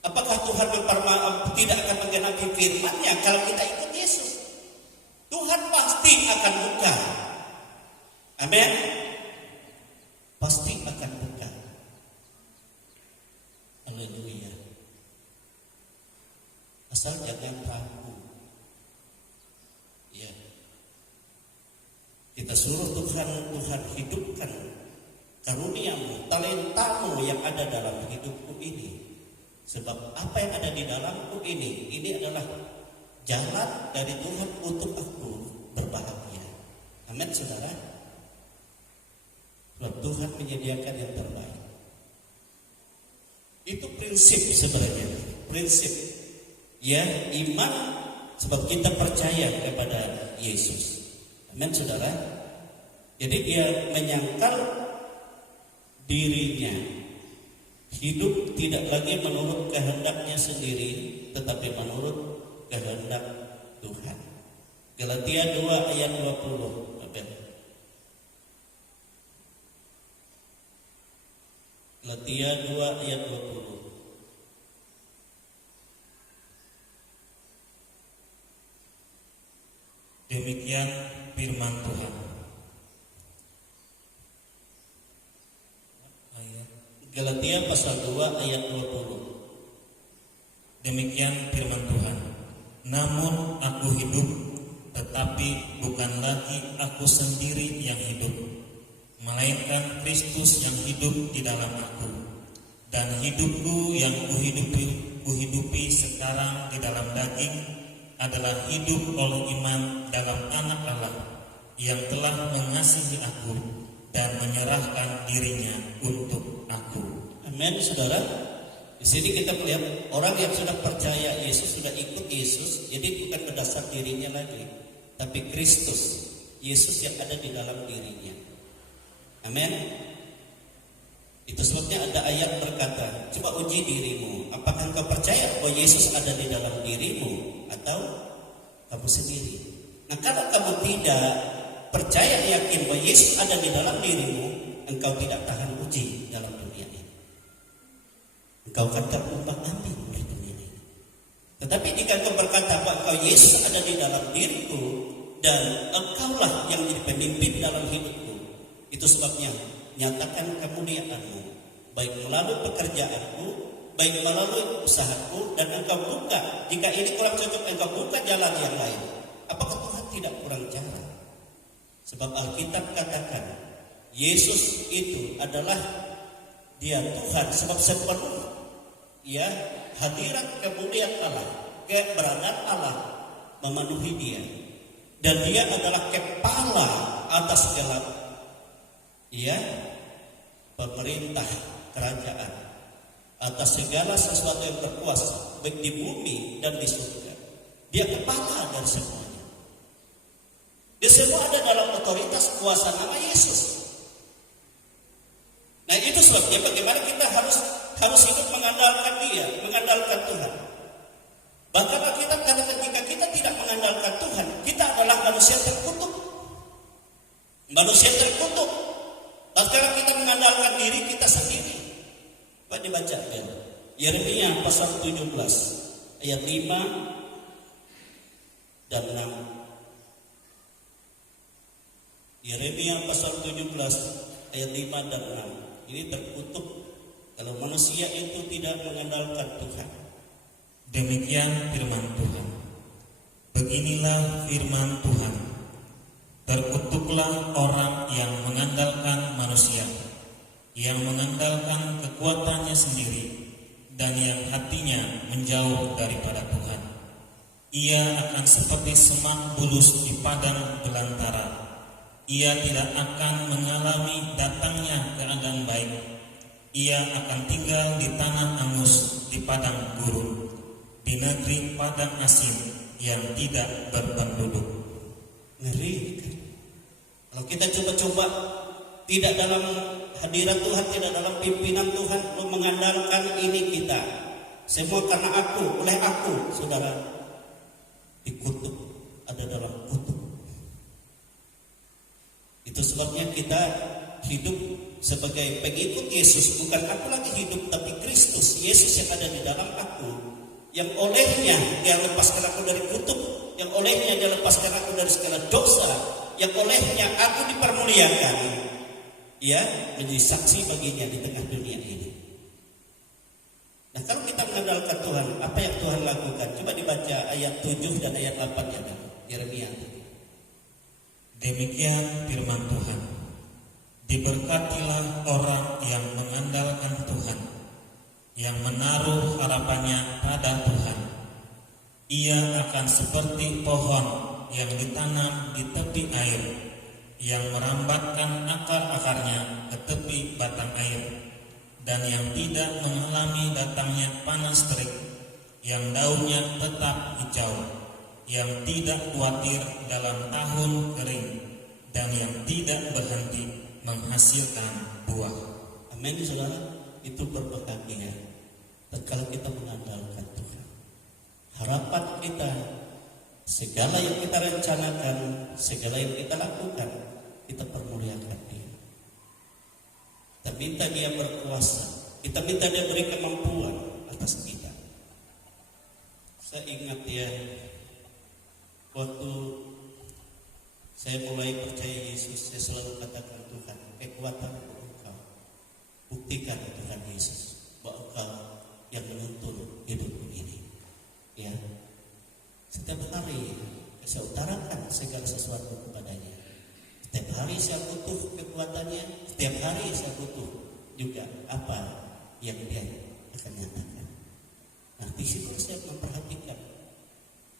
Apakah Tuhan tidak akan menggenapi firman-Nya kalau kita ikut Yesus? Tuhan pasti akan buka. Amin. Pasti akan buka. Haleluya. Asal jangan ragu. Ya. Kita suruh Tuhan hidupkan karunia-Mu, talentamu yang ada dalam hidupku ini. Sebab apa yang ada di dalamku ini adalah jalan dari Tuhan untuk aku berbahagia. Amin, saudara. Sebab Tuhan menyediakan yang terbaik. Itu prinsip sebenarnya. Prinsip. Ya, iman sebab kita percaya kepada Yesus. Amin, saudara. Jadi dia menyangkal dirinya. Hidup tidak lagi menurut kehendaknya sendiri, tetapi menurut kehendak Tuhan. Galatia 2 ayat 20. Galatia 2 ayat 20. Demikian firman Tuhan. Galatia pasal 2 ayat 20. Demikian firman Tuhan. Namun aku hidup, tetapi bukan lagi aku sendiri yang hidup, melainkan Kristus yang hidup di dalam aku. Dan hidupku yang kuhidupi sekarang di dalam daging adalah hidup oleh iman dalam Anak Allah yang telah mengasihi aku dan menyerahkan dirinya untuk aku. Amin, saudara. Di sini kita melihat orang yang sudah percaya Yesus, sudah ikut Yesus, jadi bukan berdasar dirinya lagi, tapi Kristus, Yesus yang ada di dalam dirinya. Amin. Itu sebabnya ada ayat berkata, coba uji dirimu, apakah engkau percaya bahwa Yesus ada di dalam dirimu atau kamu sendiri? Nah, kalau kamu tidak percaya yakin bahwa Yesus ada di dalam dirimu, engkau tidak tahan uji dalam dunia ini. Engkau akan terumbang-ambing oleh dunia ini. Tetapi jika engkau berkata bahwa Yesus ada di dalam diriku dan engkaulah yang menjadi pemimpin dalam hidupku, itu sebabnya nyatakan kemuliaanmu, baik melalui pekerjaanku, baik melalui usahaku, dan engkau buka, jika ini kurang cocok, engkau buka jalan yang lain. Apakah Tuhan tidak kurang cara? Sebab Alkitab katakan Yesus itu adalah Dia Tuhan sebab sepenuh ya hadirat kemuliaan Allah, keberadaan Allah memenuhi dia. Dan dia adalah kepala atas segala ya pemerintah kerajaan, atas segala sesuatu yang berkuasa baik di bumi dan di surga. Dia kepala dari semuanya. Dia semua ada dalam otoritas kuasa nama Yesus. Nah itu sebabnya bagaimana kita harus hidup mengandalkan Dia, mengandalkan Tuhan. Bahkan kita katakan jika kita tidak mengandalkan Tuhan, kita adalah manusia terkutuk. Manusia terkutuk. Tatkala kita mengandalkan diri kita sendiri. Pak dibaca ya. Yeremia pasal 17 ayat 5 dan 6. Yeremia pasal 17 ayat 5 dan 6. Ini terkutuk kalau manusia itu tidak mengandalkan Tuhan. Demikian firman Tuhan. Beginilah firman Tuhan. Terkutuklah orang yang mengandalkan manusia, yang mengandalkan kekuatannya sendiri, dan yang hatinya menjauh daripada Tuhan. Ia akan seperti semak bulus di padang belantara. Ia tidak akan mengalami datangnya keadaan baik. Ia akan tinggal di tanah angus, di padang gurun, di negeri padang asin yang tidak berpenduduk. Ngeri. Kalau kita coba-coba tidak dalam hadirat Tuhan, tidak dalam pimpinan Tuhan, mengandalkan ini kita. Semua karena aku, oleh aku, saudara, dikutuk, ada dalam kutuk. Itu sebabnya kita hidup sebagai pengikut Yesus. Bukan aku lagi hidup, tapi Kristus, Yesus yang ada di dalam aku. Yang olehnya dia lepaskan aku dari kutuk, yang olehnya dia lepaskan aku dari segala dosa, yang olehnya aku dipermuliakan, ya, menjadi saksi baginya di tengah dunia ini. Nah, kalau kita mengandalkan Tuhan, apa yang Tuhan lakukan? Coba dibaca ayat 7 dan ayat 8 ya, Yeremia. Demikian firman Tuhan. Diberkatilah orang yang mengandalkan Tuhan, yang menaruh harapannya pada Tuhan. Ia akan seperti pohon yang ditanam di tepi air, yang merambatkan akar-akarnya ke tepi batang air, dan yang tidak mengalami datangnya panas terik, yang daunnya tetap hijau, yang tidak khawatir dalam tahun kering, dan yang tidak berhenti menghasilkan buah. Amin, saudara. Itu berbahagia tatkala kita mengandalkan Tuhan. Harapan kita, segala yang kita rencanakan, segala yang kita lakukan, kita permuliakan Dia. Kita minta Dia berkuasa, kita minta Dia beri kemampuan atas kita. Saya ingat ya, waktu saya mulai percaya Yesus, saya selalu katakan, Tuhan, kekuatan Engkau, buktikan Tuhan Yesus bahwa Engkau yang menuntun hidupku ini. Ya, setiap hari saya utarakan segala sesuatu kepadanya. Setiap hari saya butuh kekuatannya, setiap hari saya butuh juga apa yang Dia akan nyatakan. Nah, di situ saya memperhatikan.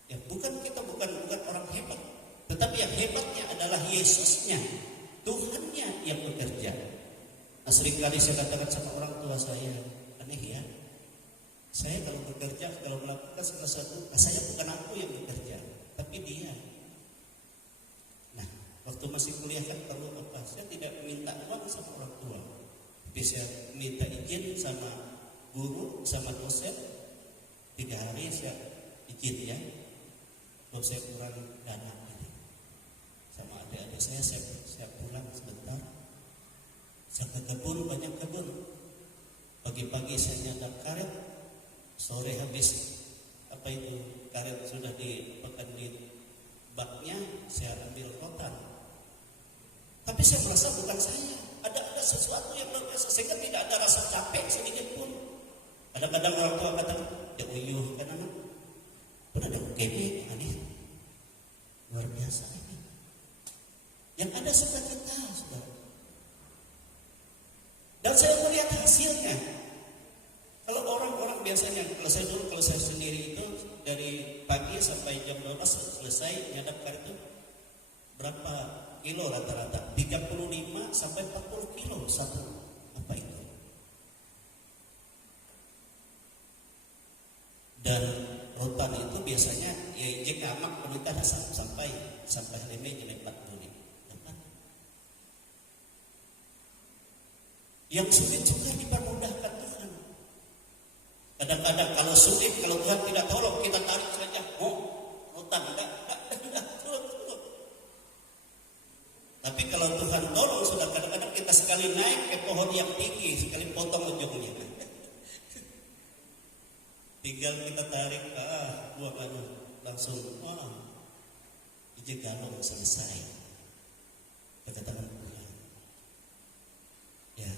Ya, kita bukan orang hebat, tetapi yang hebatnya adalah Yesusnya, Tuhannya yang bekerja. Nah, seringkali saya katakan sama orang tua saya, aneh ya, saya kalau bekerja, kalau melakukan segala sesuatu, saya bukan aku yang bekerja, tapi Dia. Nah, waktu masih kuliah kan perlu apa? Saya tidak minta uang sama orang tua, tapi saya minta izin sama guru, sama dosen. 3 hari saya izin ya, kalau saya kurang dana ini. Sama adik-adik saya pulang sebentar. Saya ke kebun, banyak kebun. Pagi-pagi saya nyadap karet, sore habis karet sudah dipekan di baknya, saya ambil rotan. Tapi saya merasa bukan saya, ada sesuatu yang luar biasa, sehingga tidak ada rasa capek sedikit pun. Kadang-kadang orang tua katakan, ya uyuh kan anak, pun ada kebek aneh, luar biasa ini. Yang ada sukacita, saudara. Dan saya saya melihat hasilnya. Kalau orang-orang biasanya, kalau saya sendiri itu dari pagi sampai jam 12 selesai nyadap karet itu berapa kilo rata-rata? 35 sampai 40 kilo satu apa itu. Dan rotan itu biasanya ya jika amak penita sampai leme jelek batuni. Yang sulit juga dipermudahkan Tuhan. Kadang-kadang kalau sulit, kalau Tuhan tidak tolong, kita tarik saja. Rotan enggak. Tapi kalau Tuhan tolong, sudah kadang-kadang kita sekali naik ke pohon yang tinggi, sekali potong ujungnya. Tinggal kita tarik, buang langsung, galong selesai. Kedatangan Tuhan. Ya,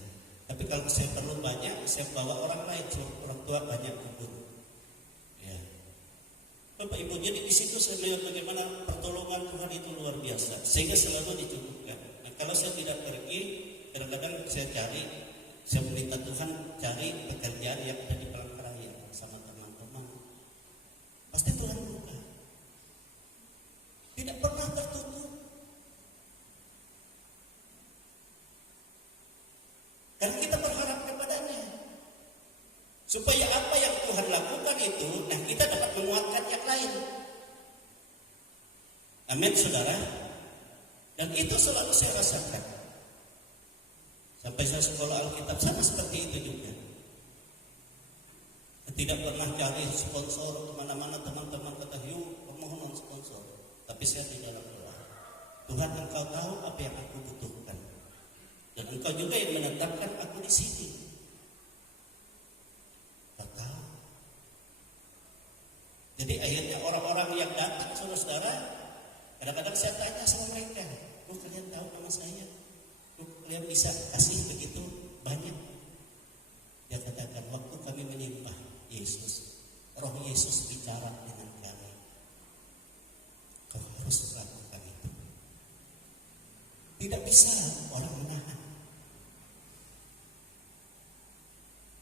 tapi kalau saya perlu banyak, saya bawa orang lain, orang tua banyak kebun. Ya, Bapak Ibu, jadi di situ saya melihat bagaimana pertolongan Tuhan itu luar biasa, sehingga selalu dicukupkan. Nah, kalau saya tidak pergi, kadang-kadang saya minta Tuhan cari pekerjaan yang ada di Palangkaraya sama teman-teman. Pasti Tuhan buka. Tidak pernah tertutup. Dan kita berharap kepadanya. Supaya apa yang Tuhan lakukan itu, nah kita dapat menguatkan yang lain. Amin, saudara. Dan itu selalu saya rasakan. Sampai saya sekolah Alkitab sama seperti itu juga. Tidak pernah cari sponsor kemana-mana, teman-teman kata, yuk permohonan sponsor. Tapi saya tidak berdoa. Tuhan, Engkau tahu apa yang aku butuhkan. Dan Engkau juga yang menetapkan aku di sini. Engkau tahu. Jadi akhirnya orang-orang yang datang, saudara-saudara, kadang-kadang saya tanya sama mereka, kalian tahu nama saya? Kalian bisa kasih begitu banyak? Dia katakan, waktu kami menyembah Yesus, Roh Yesus bicara dengan kami. Kau harus lakukan itu. Tidak bisa orang menahan.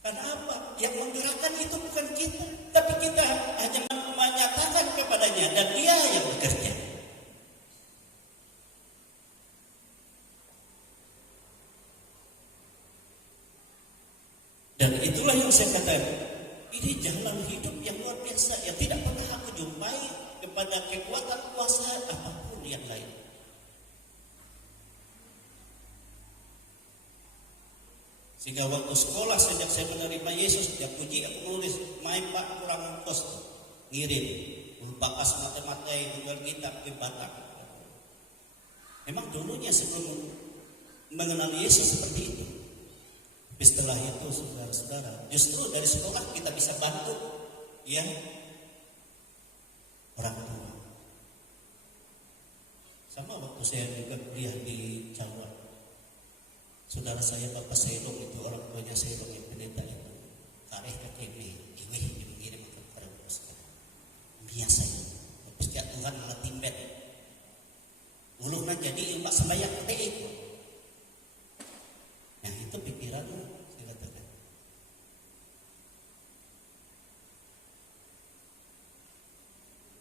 Karena apa? Yang menggerakkan itu bukan kita, tapi kita hanya menyatakan kepadanya dan Dia yang bekerja. Dan itulah yang saya katakan, ini jalan hidup yang luar biasa yang tidak pernah aku jumpai kepada kekuatan kuasa apapun yang lain. Sehingga waktu sekolah sejak saya menerima Yesus, dia puji aku nulis, main pak kurang kos, ngirim, bakas mata-matai, Google kitab ke Batak. Memang dulunya sebelum mengenal Yesus seperti itu. Tapi setelah itu, saudara-saudara, justru dari sekolah kita bisa bantu, ya, orang tua. Sama waktu saya juga kuliah di Jawa, saudara saya Bapak Selong itu, orang tuanya Selong yang pendeta itu, kareh kakek ini mengirim ke Karawus. Biasa itu, terus Tuhan malah timbet. Ulungna jadi mbak sembahyang itu. Nah itu pikiranmu, saya katakan.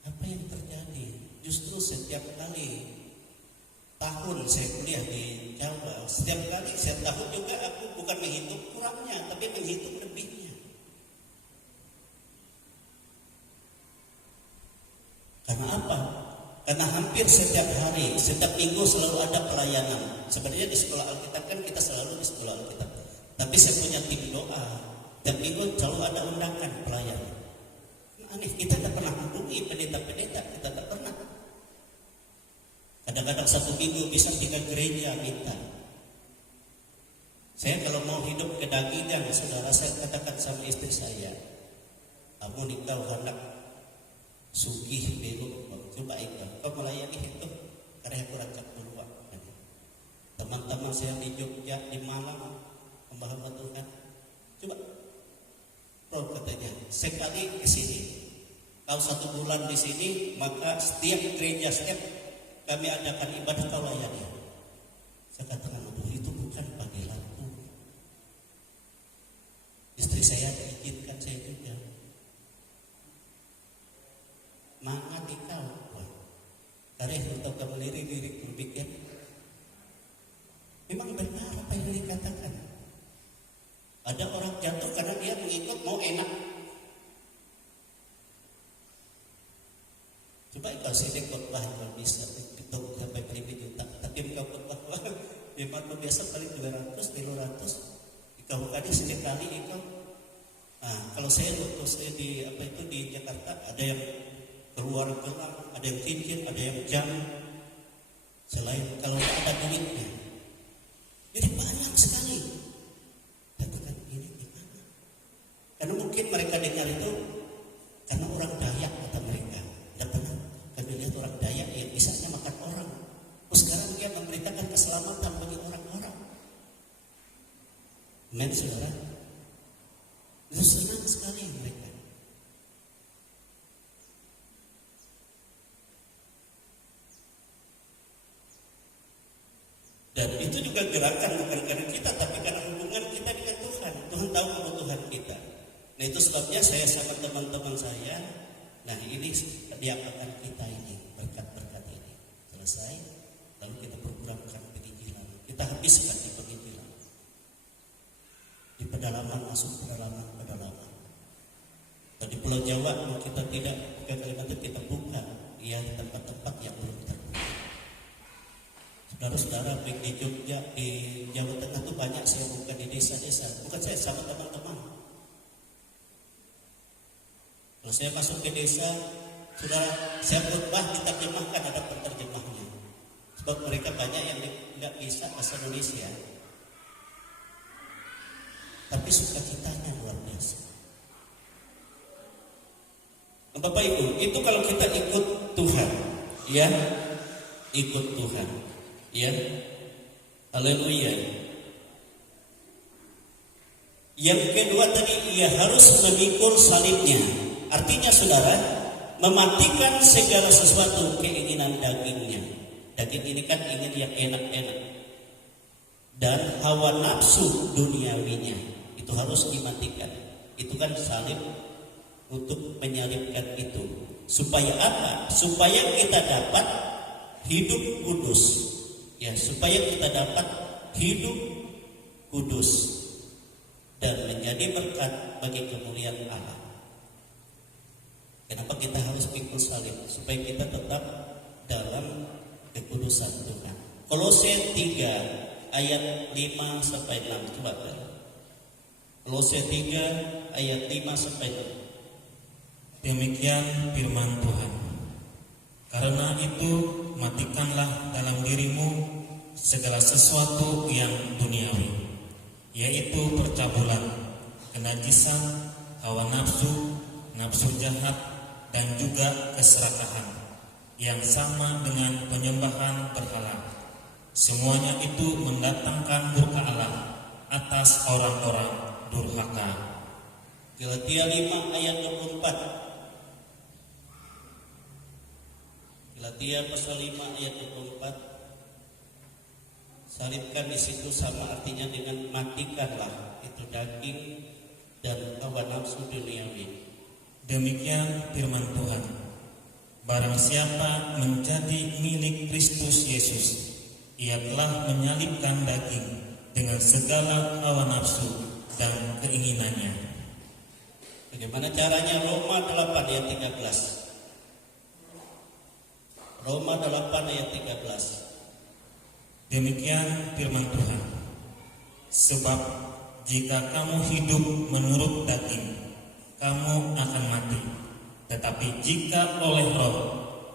Apa yang terjadi? Justru setiap kali tahun saya kuliah di Jawa, setiap kali saya tahu juga aku bukan menghitung kurangnya, tapi menghitung lebihnya. Karena apa? Karena hampir setiap hari, setiap minggu selalu ada pelayanan. Sebenarnya di sekolah Alkitab kan kita selalu di sekolah Alkitab. Tapi saya punya tim doa. Tiap minggu selalu ada undangan pelayanan. Aneh, kita tidak pernah hubungi pendeta-pendeta, kita tidak pernah. Kadang-kadang satu minggu bisa 3 gereja minta. Saya kalau mau hidup kedagingan, saudara, saya katakan sama istri saya, kamu nikah anak sugih belum. Coba ikut, kau melayani itu karena aku rancak dulu. Teman-teman saya di Jogja, di Malang, pembahas Tuhan. Coba, Prof katanya, sekali ke sini, kau 1 bulan di sini, maka setiap gereja, setiap kami adakan ibadah kau layani. Saya katakan, itu bukan panggilanku. istri saya diizinkan saya juga. Maka dikau, karena untuk kembali diri berpikir, memang benar apa yang dikatakan. Ada orang jatuh karena dia mengikut mau enak. Coba kalau saya khotbah kalau bisa itu sampai 5 juta, tapi engkau khotbah memang biasa paling 200, 300. Ikau kali sekali ikau. Nah, kalau saya waktu saya di Jakarta ada yang keluar gelang, ada yang cincin, ada yang jam. Selain kalau ada duitnya, jadi banyak sekali. Katakan ini gimana? Karena mungkin mereka dengar itu karena orang Dayak kata mereka. Tidak pernah kami lihat orang Dayak yang bisanya makan orang. Terus sekarang dia memberitakan keselamatan bagi orang-orang. Amin, saudara. Itu senang sekali mereka. Dan itu juga gerakan bukan karena kita, tapi karena hubungan kita dengan Tuhan. Tuhan tahu kebutuhan kita. Nah itu sebabnya saya sama teman-teman saya, nah ini diapakan kita ini, berkat-berkat ini. Selesai, lalu kita programkan penginjilan. Kita habiskan di penginjilan. Di pedalaman, masuk pedalaman. Dan di Pulau Jawa kita tidak, ke Kalimantan kita buka, ya tempat-tempat yang belum terbuka. Saudara-saudara di Jogja, di Jawa Tengah itu banyak saya buka di desa-desa. Bukan saya sama teman-teman. Kalau saya masuk ke desa, saudara, saya khotbah diterjemahkan, ada penterjemahnya. Sebab mereka banyak yang tidak bisa bahasa Indonesia. Tapi sukacitanya luar biasa. Bapak Ibu, itu kalau kita ikut Tuhan, ya, ikut Tuhan. Ya, haleluya. Yang kedua tadi, ia harus memikul salibnya. Artinya saudara, mematikan segala sesuatu keinginan dagingnya. Daging ini kan ingin yang enak-enak. Dan hawa nafsu duniawinya. Itu harus dimatikan. Itu kan salib untuk menyalibkan itu. Supaya apa? Supaya kita dapat hidup kudus. Ya, supaya kita dapat hidup kudus dan menjadi berkat bagi kemuliaan Allah. Kenapa kita harus pikul salib? Supaya kita tetap dalam kekudusan Tuhan. Kolose 3 ayat 5 sampai 6. Coba kan. Kolose 3 ayat 5 sampai 6. Demikian firman Tuhan. Karena itu matikanlah dalam dirimu segala sesuatu yang duniawi, yaitu percabulan, kenajisan, hawa nafsu, nafsu jahat, dan juga keserakahan, yang sama dengan penyembahan berhala. Semuanya itu mendatangkan murka Allah atas orang-orang durhaka. Galatia 5 ayat 24. Galatia pasal 5 ayat 24. Salibkan di situ sama artinya dengan matikanlah itu daging dan hawa nafsu duniawi. Demikian firman Tuhan. Barang siapa menjadi milik Kristus Yesus, ia telah menyalibkan daging dengan segala hawa nafsu dan keinginannya. Bagaimana caranya? Roma 8 ayat 13. Roma 8 ayat 13. Demikian firman Tuhan. Sebab jika kamu hidup menurut daging, kamu akan mati. Tetapi jika oleh roh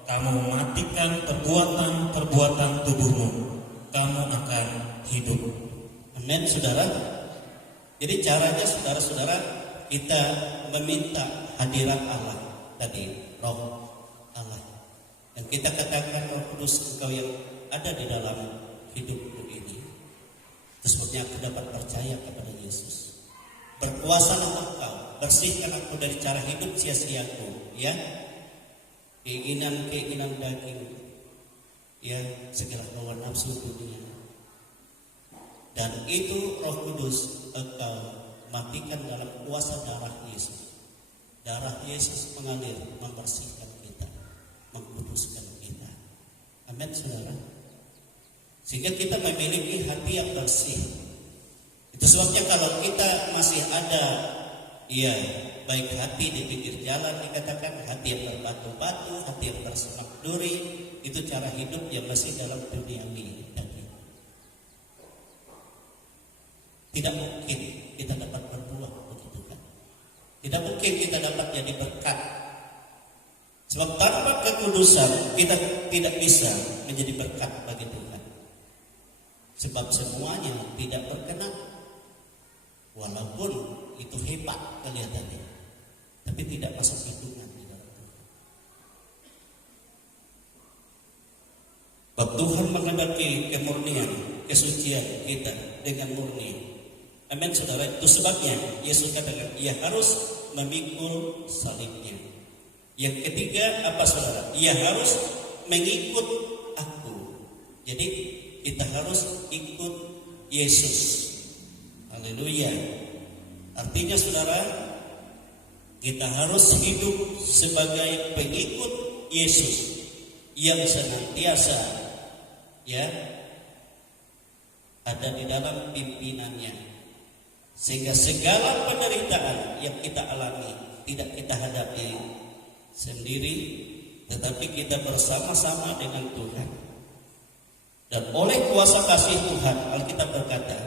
kamu mematikan perbuatan-perbuatan tubuhmu, kamu akan hidup. Amin, saudara. Jadi caranya saudara-saudara, kita meminta hadirat Allah tadi, roh Allah. Dan kita katakan, Roh Kudus, Engkau yang ada di dalam hidupku ini. Sebabnya aku dapat percaya kepada Yesus. Berkuasalah Engkau, bersihkan aku dari cara hidup sia-siaku, ya. Keinginan daging, ya, segala hawa nafsu dunia. Dan itu Roh Kudus Engkau matikan dalam kuasa darah Yesus. Darah Yesus mengalir, membersihkan kita, mengkuduskan kita. Amin, saudara. Sehingga kita memiliki hati yang bersih. Itu sebabnya kalau kita masih ada, baik hati di pinggir jalan, dikatakan hati yang berbatu-batu, hati yang bersemak duri, itu cara hidup yang masih dalam duniawi. Tidak mungkin kita dapat berbuah begitu kan? Tidak mungkin kita dapat jadi berkat. Sebab tanpa kekudusan kita tidak bisa menjadi berkat bagi Tuhan. Sebab semuanya tidak berkenan. Walaupun itu hebat kelihatannya, tapi tidak masuk hitungan di dalam Tuhan. Sebab Tuhan menghendaki kemurnian, kesucian kita dengan murni. Amin, saudara. Itu sebabnya Yesus katakan ia harus memikul salibnya. Yang ketiga apa, saudara? Ia harus mengikut aku. Jadi kita harus ikut Yesus. Haleluya. Artinya, saudara, kita harus hidup sebagai pengikut Yesus yang senantiasa ada di dalam pimpinannya. Sehingga segala penderitaan yang kita alami tidak kita hadapi sendiri, tetapi kita bersama-sama dengan Tuhan. Dan oleh kuasa kasih Tuhan, Alkitab berkata,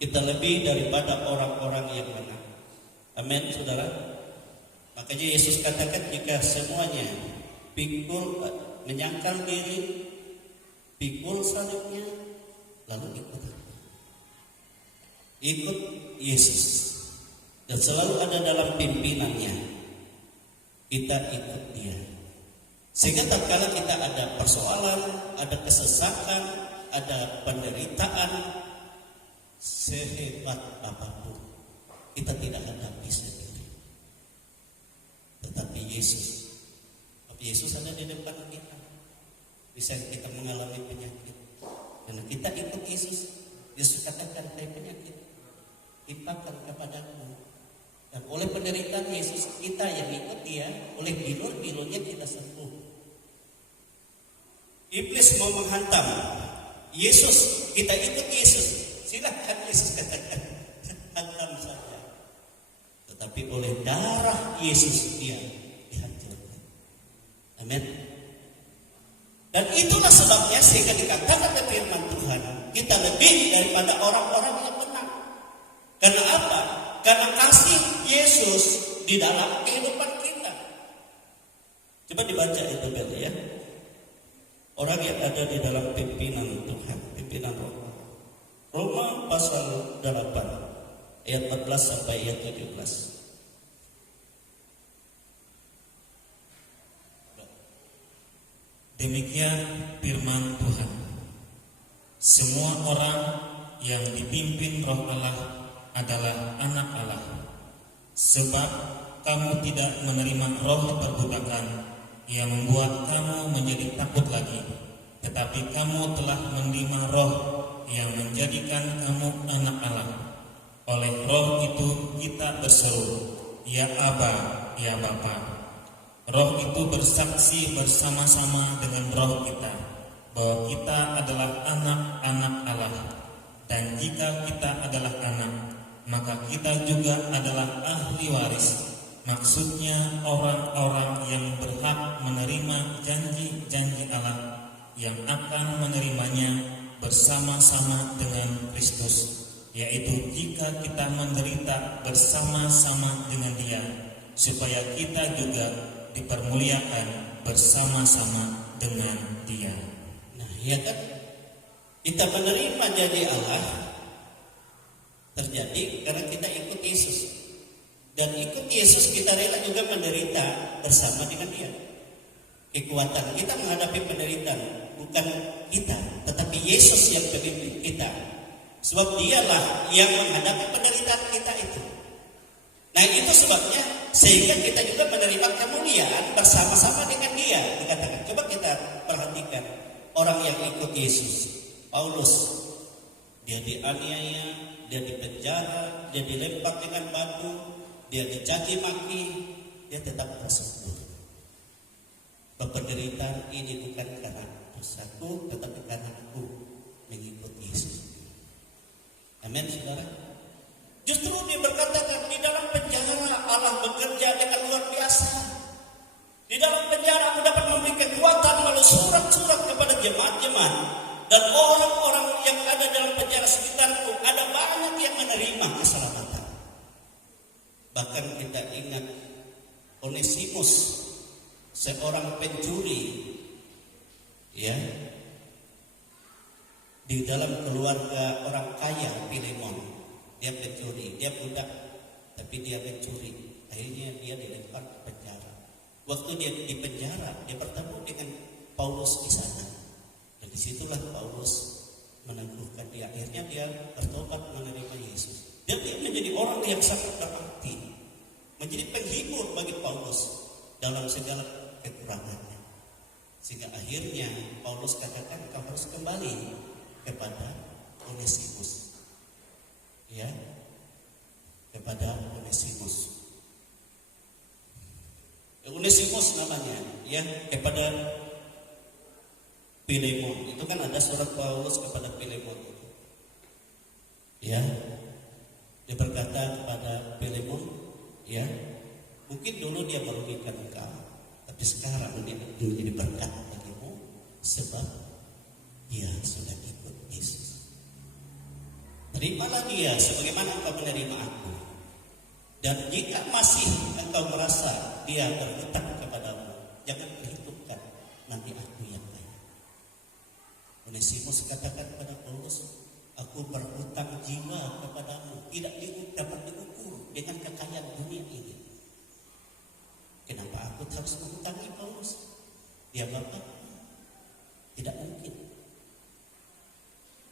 kita lebih daripada orang-orang yang menang. Amin, saudara. Makanya Yesus katakan, jika semuanya pikul, menyangkal diri, pikul salibnya, lalu ikut Yesus, dan selalu ada dalam pimpinannya. Kita ikut Dia. Sehingga tatkala kita ada persoalan, ada kesesakan, ada penderitaan, sehebat apapun kita tidak hadapi sendiri. Tetapi Yesus ada di depan kita. Bisa kita mengalami penyakit, karena kita ikut Yesus. Yesus katakan, "Hai penyakit, timpakan kepadaku." Dan oleh penderitaan Yesus, kita yang ikut Dia, oleh bilur-bilurnya kita sembuh. Iblis mau menghantam Yesus, kita ikut Yesus. Silakan, Yesus katakan, hantam saja. Tetapi oleh darah Yesus Dia dihancurkan. Amin. Dan itulah sebabnya sehingga dikatakan oleh firman Tuhan, kita lebih daripada orang-orang yang menang. Karena apa? Karena kasih Yesus di dalam kehidupan kita. Coba dibaca itu ya. Orang yang ada di dalam pimpinan Tuhan, pimpinan Roh. Roma pasal 8 ayat 14 sampai ayat 17. Demikian firman Tuhan. Semua orang yang dipimpin Roh Allah adalah anak Allah. Sebab kamu tidak menerima roh perbudakan yang membuat kamu menjadi takut lagi, tetapi kamu telah menerima roh yang menjadikan kamu anak Allah. Oleh roh itu kita berseru, ya Aba, ya Bapa. Roh itu bersaksi bersama-sama dengan roh kita bahwa kita adalah anak-anak Allah. Dan jika kita adalah anak, maka kita juga adalah ahli waris. Maksudnya orang-orang yang berhak menerima janji-janji Allah, yang akan menerimanya bersama-sama dengan Kristus, yaitu jika kita menderita bersama-sama dengan Dia, supaya kita juga dipermuliakan bersama-sama dengan Dia. Nah, ya kan? Kita menerima janji Allah terjadi karena kita ikut Yesus. Dan ikut Yesus kita rela juga menderita bersama dengan Dia. Kekuatan kita menghadapi penderitaan bukan kita, tetapi Yesus yang memimpin kita. Sebab Dialah yang menghadapi penderitaan kita itu. Nah, itu sebabnya sehingga kita juga menerima kemuliaan bersama-sama dengan Dia. Dikatakan, coba kita perhatikan orang yang ikut Yesus. Paulus Dia dianiaya, dia dipenjara, dia dilempar dengan batu, dia dicaci maki, dia tetap bersyukur. Penderitaan ini bukan karena dosaku, tetapi karena aku mengikut Yesus. Amin, saudara. Justru dia berkatakan di dalam penjara Allah bekerja dengan luar biasa. Di dalam penjara aku dapat memberi kekuatan melalui surat-surat kepada jemaat-jemaat dan orang-orang yang ada dalam penjara sekitarku. Ada banyak yang menerima keselamatan. Bahkan kita ingat Onesimus, seorang pencuri, ya, di dalam keluarga orang kaya Filemon. Dia pencuri, dia budak, tapi dia mencuri. Akhirnya dia dilempar ke penjara. Waktu dia di penjara, dia bertemu dengan Paulus di sana. Dan disitulah Paulus meneguhkan dia. Akhirnya dia bertobat menerima Yesus. Dia menjadi orang yang sangat berarti, menjadi penghibur bagi Paulus dalam segala kekurangannya. Sehingga akhirnya Paulus katakan kau harus kembali kepada Onesimus. Ya, kepada Onesimus. Onesimus namanya, ya, kepada Filemon. Itu kan ada surat Paulus kepada Filemon. Ya, dia berkata kepada Filemon, ya, mungkin dulu dia merugikan engkau, tapi sekarang dia menjadi berkat bagimu sebab dia sudah ikut Yesus. Terimalah dia sebagaimana engkau menerima aku. Dan jika masih engkau merasa dia berhutang kepadamu, jangan perhitungkan, nanti aku yang bayar. Onesimus katakan kepada Paulus, aku berhutang jiwa kepadamu, tidak dapat diukur dengan kekayaan dunia ini. Kenapa aku harus menghutangi Paulus? Dia Bapak, tidak mungkin.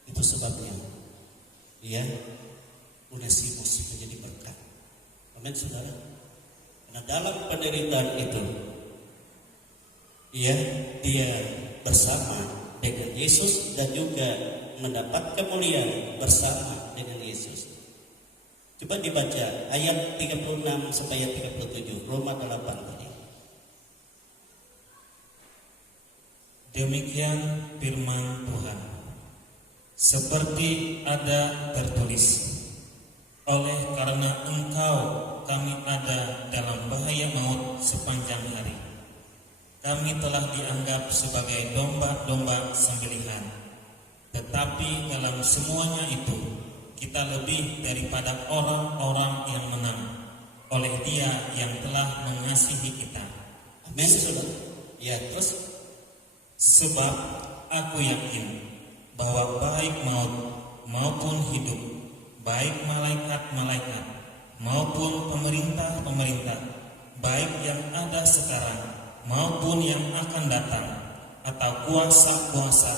Itu sebabnya dia Onesimus menjadi berkat. Amin, saudara. Karena dalam penderitaan itu, ya, dia bersama dengan Yesus dan juga mendapat kemuliaan bersama dengan Yesus. Coba dibaca ayat 36 sampai ayat 37, Roma 8 tadi. Demikian firman Tuhan. Seperti ada tertulis, oleh karena engkau kami ada dalam bahaya maut sepanjang hari. Kami telah dianggap sebagai domba-domba sembelihan. Tetapi dalam semuanya itu kita lebih daripada orang-orang yang menang oleh Dia yang telah mengasihi kita. Amin, saudara. Ya, terus Sebab aku yakin bahwa baik maut maupun hidup, baik malaikat-malaikat maupun pemerintah-pemerintah, baik yang ada sekarang maupun yang akan datang, atau kuasa-kuasa,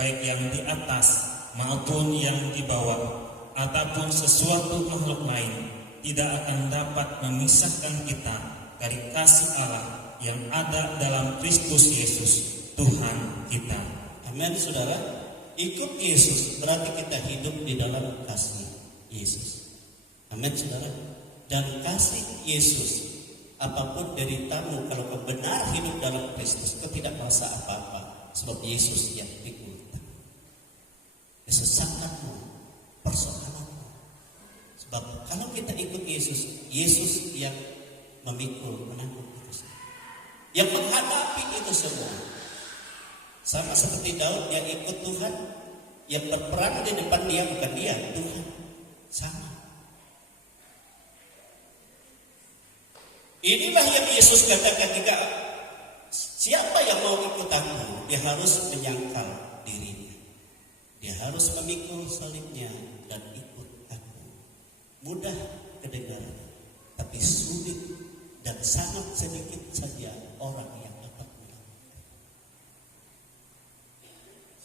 baik yang di atas maupun yang di bawah, ataupun sesuatu makhluk lain, tidak akan dapat memisahkan kita dari kasih Allah yang ada dalam Kristus Yesus Tuhan kita. amin, saudara. Ikut Yesus berarti kita hidup di dalam kasih Yesus. Amin, saudara. Dan kasih Yesus, apapun deritamu, kalau kau benar hidup dalam Kristus, kau tidak merasa apa-apa, sebab Yesus yang pikul kesesakanmu, persoalanmu. Sebab kalau kita ikut Yesus, Yesus yang memikul, menanggung itu semua, yang menghadapi itu semua. Sama seperti Daud, dia ikut Tuhan, yang berperang di depan dia bukan dia, Tuhan. Sama. Inilah yang Yesus katakan juga, siapa yang mau ikut aku, dia harus menyangkal dirinya. Dia harus memikul salibnya dan ikut aku. Mudah kedengaran, tapi sulit dan sangat sedikit saja orang yang dapat melakukan.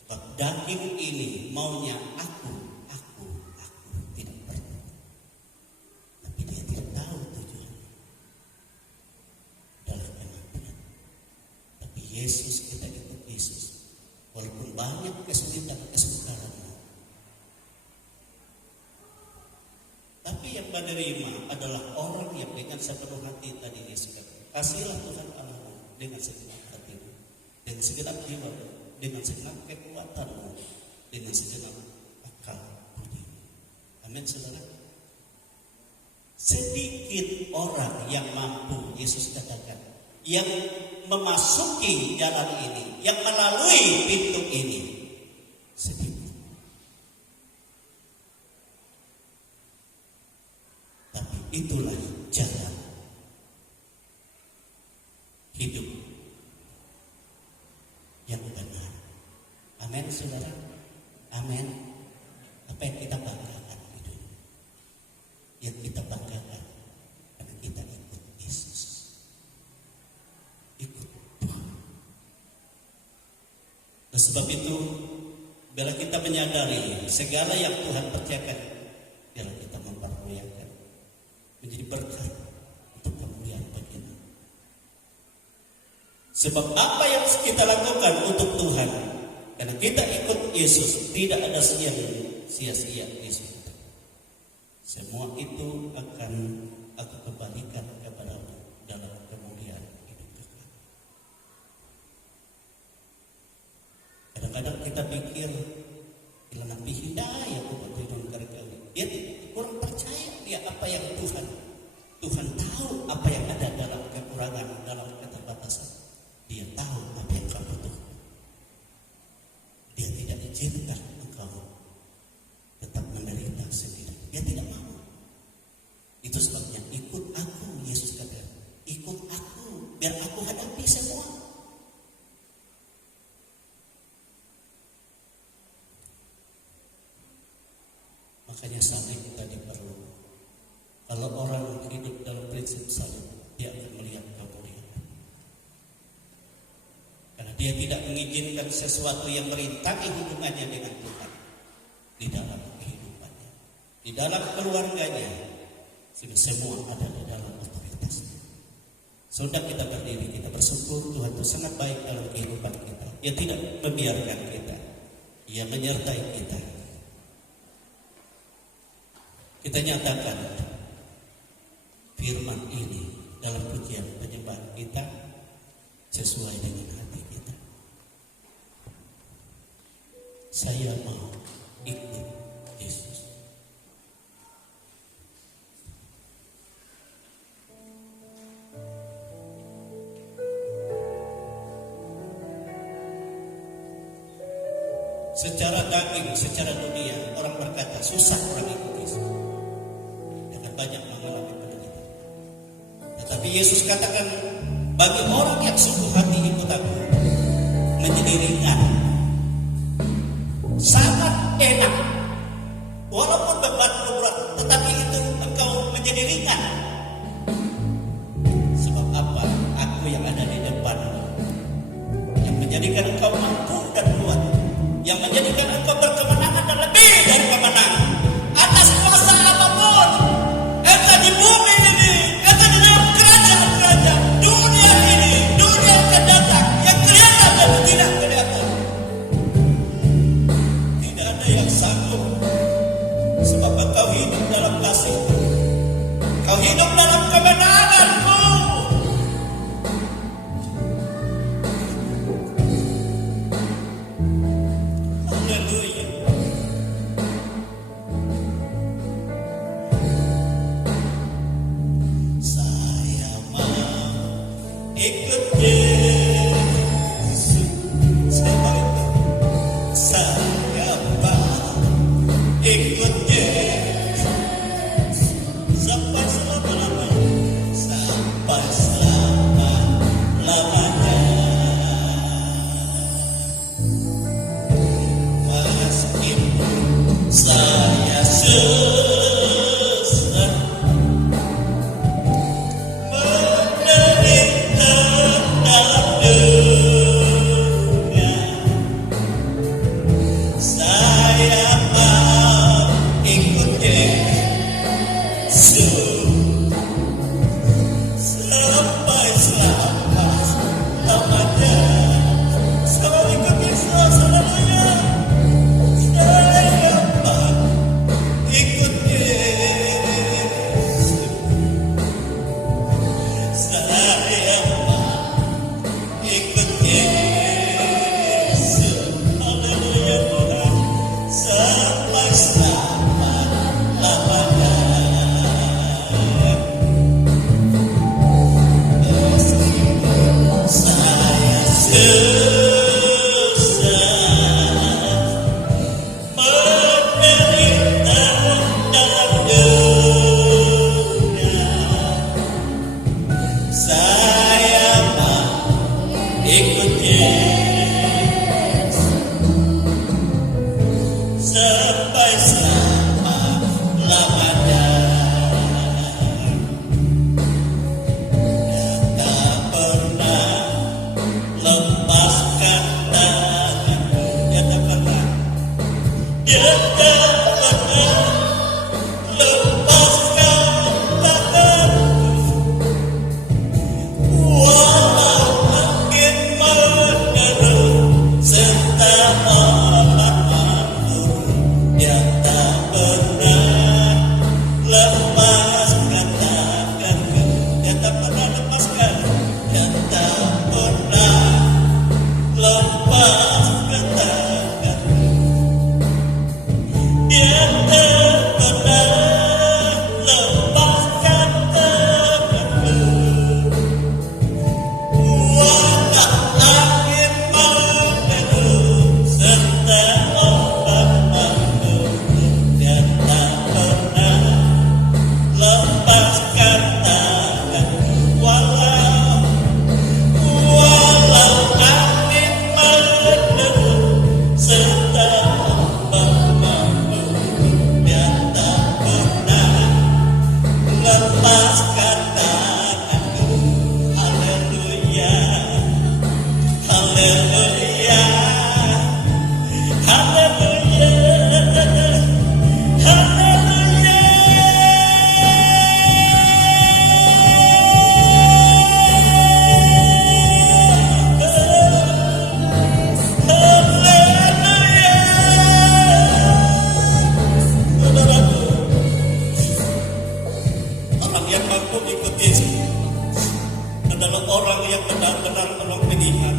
Sebab daging ini maunya aku tidak perlu. Tapi dia tidak tahu tujuannya adalah kematian. Tapi Yesus, kita ikut Yesus. Walaupun banyak kesulitan, kesukaran, Tapi yang menerima adalah orang yang dengan sepenuh hati tadi Yesus kata, kasihlah Tuhan Allahmu dengan segenap hatimu, dengan segenap jiwamu, dengan segenap kekuatanmu, dengan segenap akal budimu. Amin, saudara. Sedikit orang yang mampu, Yesus katakan, yang memasuki jalan ini, yang melalui pintu ini. Sedikit. Tapi itulah jalan hidup yang benar. Amin, saudara. Amin. Apa yang kita banggakan itu? Yang kita banggakan karena kita ikut Yesus, ikut Tuhan. Oleh sebab itu, bila kita menyadari segala yang Tuhan percayakan, biarlah kita mempermuliakan, menjadi berkat untuk kemuliaan baginya. Sebab apa yang kita lakukan untuk Tuhan, karena kita ikut Yesus, tidak ada sia-sia Yesus. Semua itu akan aku kembalikan kepadamu dalam kemuliaan hidup kekal. Kadang-kadang kita pikir, bila nabi hidayah aku hidup kargawi, dia kurang percaya dia apa yang Tuhan tahu apa yang ada dalam kekurangan, dalam keterbatasan. Dia tahu apa yang kau butuhkan. Dia tidak izinkan engkau tetap menderita sendiri. Dia tidak mau. Itu sebabnya ikut aku, Yesus kata, ikut aku, biar aku hadapi semua. Makanya salib tadi perlu. Kalau orang hidup dalam prinsip salib, dia akan melihat kemuliaan. Karena dia tidak mengizinkan sesuatu yang merintangi hubungannya dengan Tuhan di dalam kehidupannya, di dalam keluarganya, sehingga semua ada di dalam otoritasnya. Sudah kita berdiri, kita bersyukur Tuhan itu sangat baik dalam kehidupan kita. Dia tidak membiarkan kita, Dia menyertai kita. Kita nyatakan firman ini dalam pujian penyembahan kita sesuai dengan hati kita. Saya mau ikut Yesus. Secara daging, secara dunia, orang berkata susah orang ikut Yesus. Dengan banyak mengalami penderitaan. Tetapi Yesus katakan, bagi orang yang sungguh hati ikut aku, menjadi ringan, sangat enak. Walaupun beban berat, tetapi itu engkau menjadi ringan. Sebab apa? Aku yang ada di depan, yang menjadikan engkau mampu dan kuat, yang menjadikan engkau berkemenangan dan lebih dari pemenang atas kuasa apapun, entah di bumi ini, entah di dalam kerajaan-kerajaan dunia ini, dunia yang akan datang, yang kelihatan dan tidak kelihatan. Tidak ada yang sanggup, sebab engkau hidup dalam kasih, kau hidup dalam kemenanganmu. Sampai selama-lamanya. orang yang mampu ikut Yesus adalah orang yang benar-benar orang pilihan.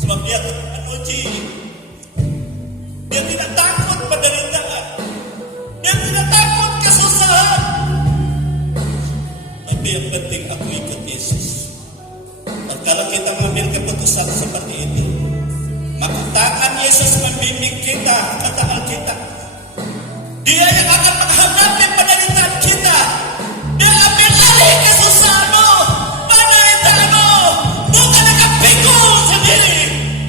Sebab dia teruji. Dia tidak takut penderitaan. Dia tidak takut kesusahan. Tapi yang penting aku ikut Yesus. Dan kalau kita mengambil keputusan seperti itu, maka tangan Yesus membimbing kita, kata Alkitab. Dia yang akan menghadapi penderitaan kita. Dia ambil alih kesusahanmu, penderitaanmu. Bukan akan pikul sendiri.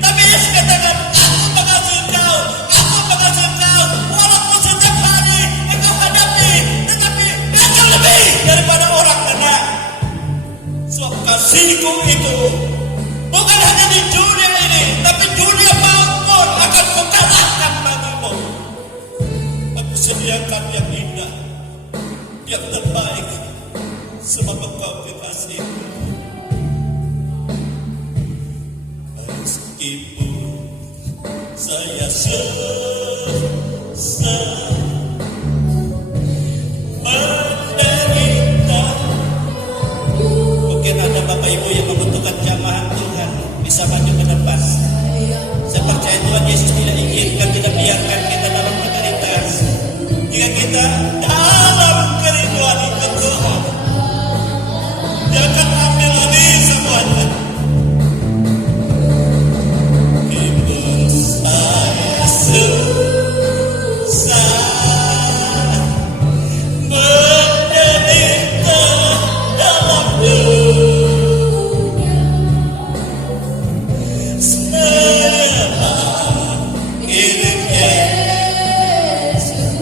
Tapi Yesus katakan, aku mengasihi engkau. Aku mengasihi engkau. Walaupun setiap hari engkau hadapi, tetapi engkau lebih daripada orang benar. Sebab kasihku itu bukan hanya di dunia ini, tapi dunia maupun akan kukalahkan bagimu. Aku sediakan yang indah, yang terbaik, sebab engkau kekasih. Meskipun saya susah menderita. Mungkin ada Bapak Ibu yang membutuhkan jamahan Tuhan, bisa maju ke depan. Saya percaya Tuhan Yesus tidak inginkan, tidak biarkan kita dalam penderitaan. Jika kita dalam kerinduan ikut Tuhan, Dia akan ambil alih semuanya. Meskipun saya susah menderita dalam dunia, iring Yesus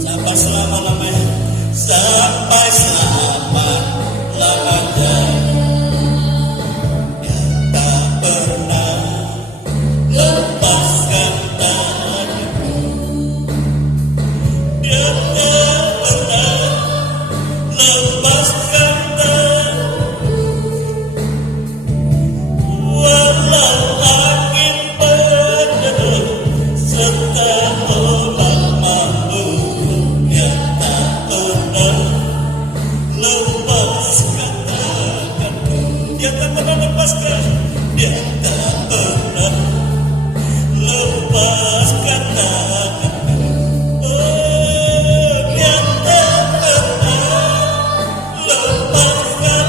sampai selama-lamanya, sampai selama-lamanya. Dia tak pernah lepaskan tanganku. Dia tak pernah lepaskan tanganku. Walau angin berderu serta ombak menggunung, Dia tak pernah lepaskan tanganku. Dia tak pernah lepaskan. Dia tak pernah lepaskan tanganku. Oh, Dia tak pernah lepaskan.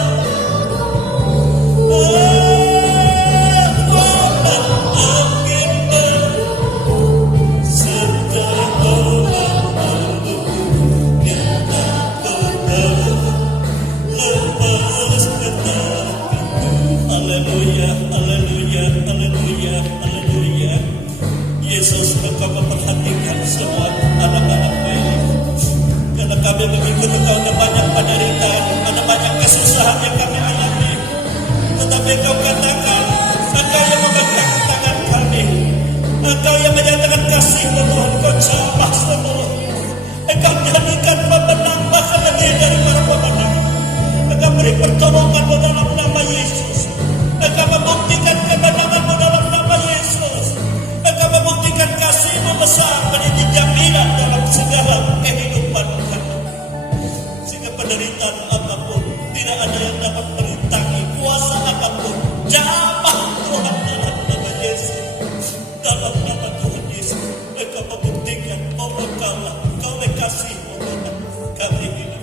Haleluya, haleluya, haleluya, haleluya. Yesus, Engkau memperhatikan semua anak-anak-Mu ini. Karena kami mengikut Engkau, ada banyak penderitaan, ada banyak kesusahan yang kami alami. Tetapi Engkau katakan, Engkau yang memegang tangan kami, Engkau yang menyatakan kasih-Mu, Engkau jamah semua. Engkau jadikan pemenang bahkan lebih dari para pemenang. Engkau beri pertolongan-Mu dalam nama Yesus. Engkau membuktikan kebenaran-Mu dalam nama Yesus. Engkau membuktikan kasih-Mu besar menjadi jaminan dalam segala kehidupan kami. Sehingga penderitaan apapun tidak ada yang dapat merintangi, kuasa apapun jamah Tuhan dalam nama Yesus. Dalam nama Tuhan Yesus, Engkau membuktikan bahwa Engkau kasih-Mu dalam kami ini.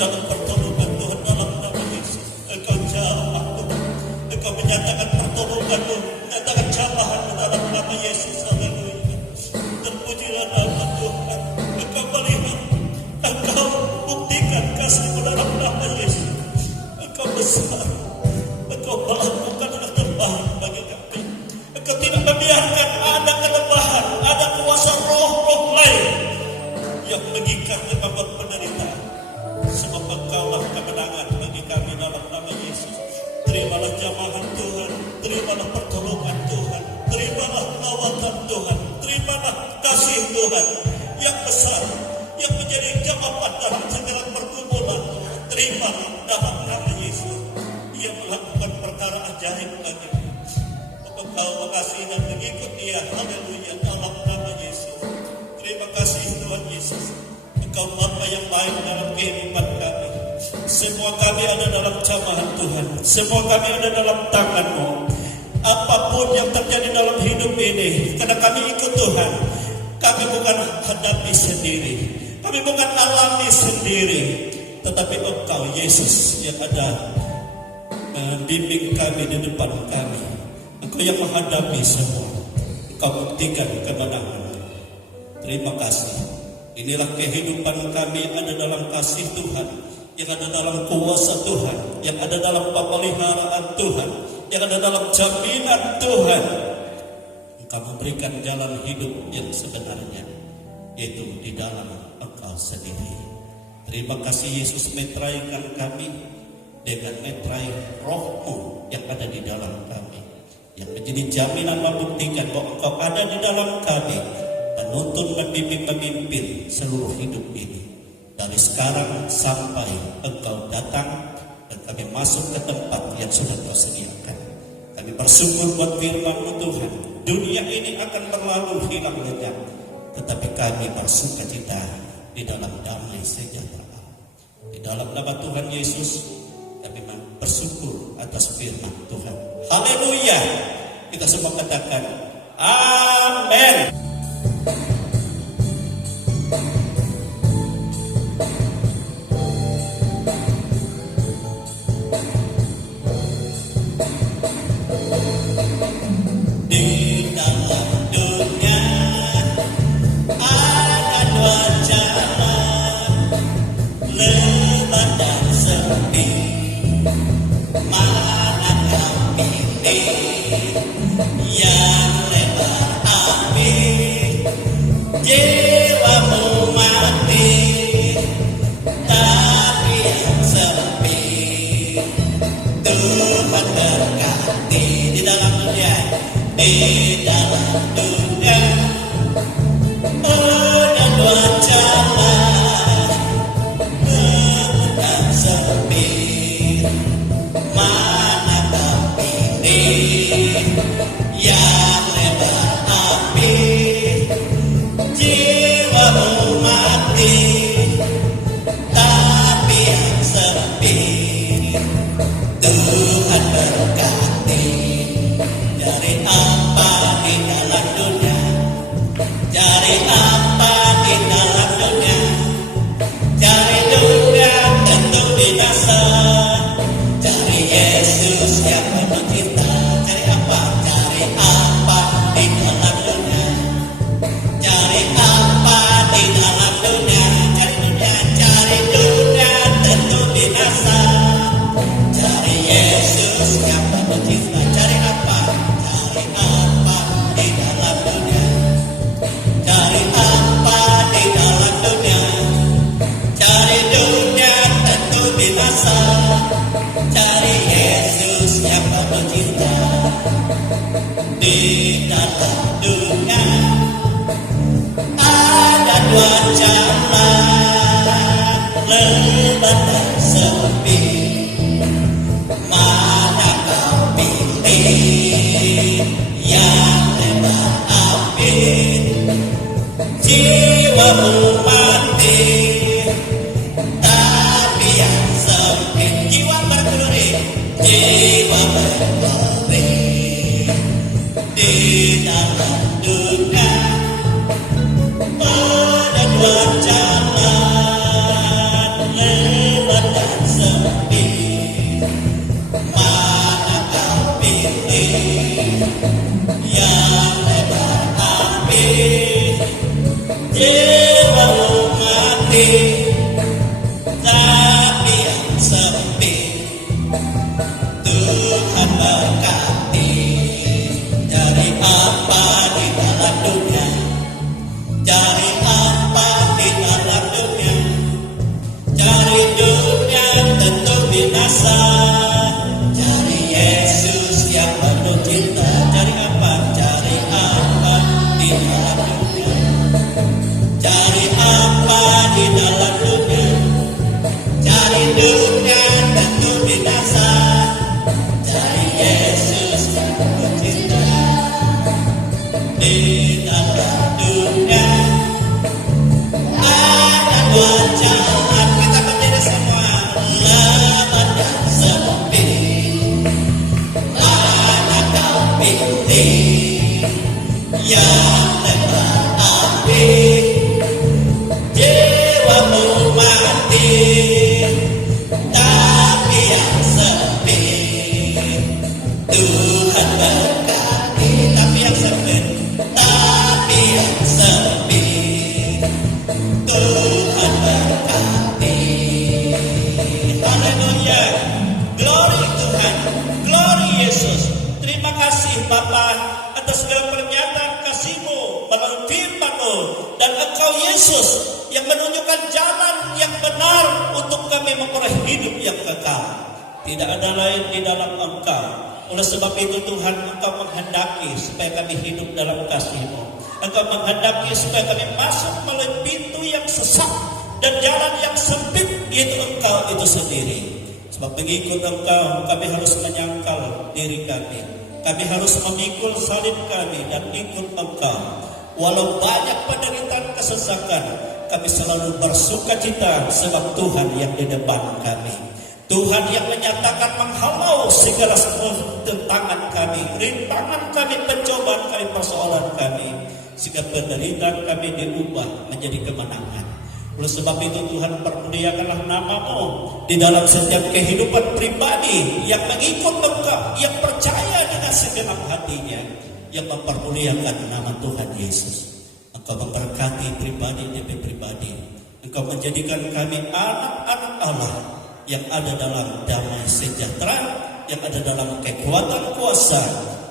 Dalam pertolongan Tuhan dalam nama Yesus, Engkau jamah Tuhan. Engkau menyatakan pertolongan-Mu, menyatakan jamahan-Mu dalam nama Yesus. Haleluya. Terpujilah nama Tuhan. Engkau melihat, Engkau buktikan kasih-Mu dalam nama Yesus. Engkau besar. Engkau melakukan yang terbaik bagi kami. Engkau tidak membiarkan ada kelemahan, ada kuasa roh-roh lain yang mengikat dan membuat penderitaan. Sebab Engkaulah kemenangan bagi kami dalam nama Yesus. Terimalah jamahan Tuhan, terimalah pertolongan Tuhan, terimalah lawatan Tuhan, terimalah kasih Tuhan yang besar, yang menjadi jawaban dalam segala pergumulan. Terimalah dalam nama Yesus. Ia melakukan perkara ajaib bagimu. Engkau mengasihi dan mengikut Dia. Haleluya, dalam nama Yesus. Terima kasih Tuhan Yesus. Engkau Bapa yang baik dalam kehidupan kami. Semua kami ada dalam camahan Tuhan. Semua kami ada dalam tangan-Mu. Apapun yang terjadi dalam hidup ini, karena kami ikut Tuhan, kami bukan hadapi sendiri, kami bukan alami sendiri, tetapi Engkau Yesus yang ada membimbing kami di depan kami. Engkau yang menghadapi semua. Engkau buktikan kemenangan. Terima kasih. Inilah kehidupan kami yang ada dalam kasih Tuhan, yang ada dalam kuasa Tuhan, yang ada dalam pemeliharaan Tuhan, yang ada dalam jaminan Tuhan. Engkau memberikan jalan hidup yang sebenarnya, yaitu di dalam Engkau sendiri. Terima kasih Yesus meteraikan kami dengan meterai Roh-Mu yang ada di dalam kami, yang menjadi jaminan membuktikan bahwa Engkau ada di dalam kami, menuntun, membimbing, memimpin seluruh hidup ini. Dari sekarang sampai Engkau datang dan kami masuk ke tempat yang sudah Kau sediakan. Kami bersyukur buat firman-Mu Tuhan. Dunia ini akan berlalu hilang lenyap, tetapi kami bersukacita di dalam damai sejahtera. Di dalam nama Tuhan Yesus kami bersyukur atas firman Tuhan. Haleluya. Kita semua katakan amin. Tuhan berkati. Bapa atas segala pernyataan kasih-Mu melalui firman-Mu, dan Engkau Yesus yang menunjukkan jalan yang benar untuk kami memperoleh hidup yang kekal. Tidak ada lain di dalam Engkau. Oleh sebab itu Tuhan, Engkau menghendaki supaya kami hidup dalam kasih-Mu. Engkau menghendaki supaya kami masuk melalui pintu yang sesak dan jalan yang sempit, yaitu Engkau itu sendiri. Sebab mengikut Engkau, kami harus menyangkal diri kami. Kami harus memikul salib kami dan ikut Engkau. Walau banyak penderitaan kesesakan, kami selalu bersuka cita sebab Tuhan yang di depan kami. Tuhan yang menyatakan menghalau segala tentangan kami, rintangan kami, pencobaan kami, persoalan kami, sehingga penderitaan kami diubah menjadi kemenangan. Oleh sebab itu Tuhan, permuliakanlah nama-Mu di dalam setiap kehidupan pribadi yang mengikut Engkau, yang percaya dengan segenap hatinya, yang mempermuliakan nama Tuhan Yesus. Engkau memberkati pribadi demi pribadi. Engkau menjadikan kami anak-anak Allah yang ada dalam damai sejahtera, yang ada dalam kekuatan kuasa,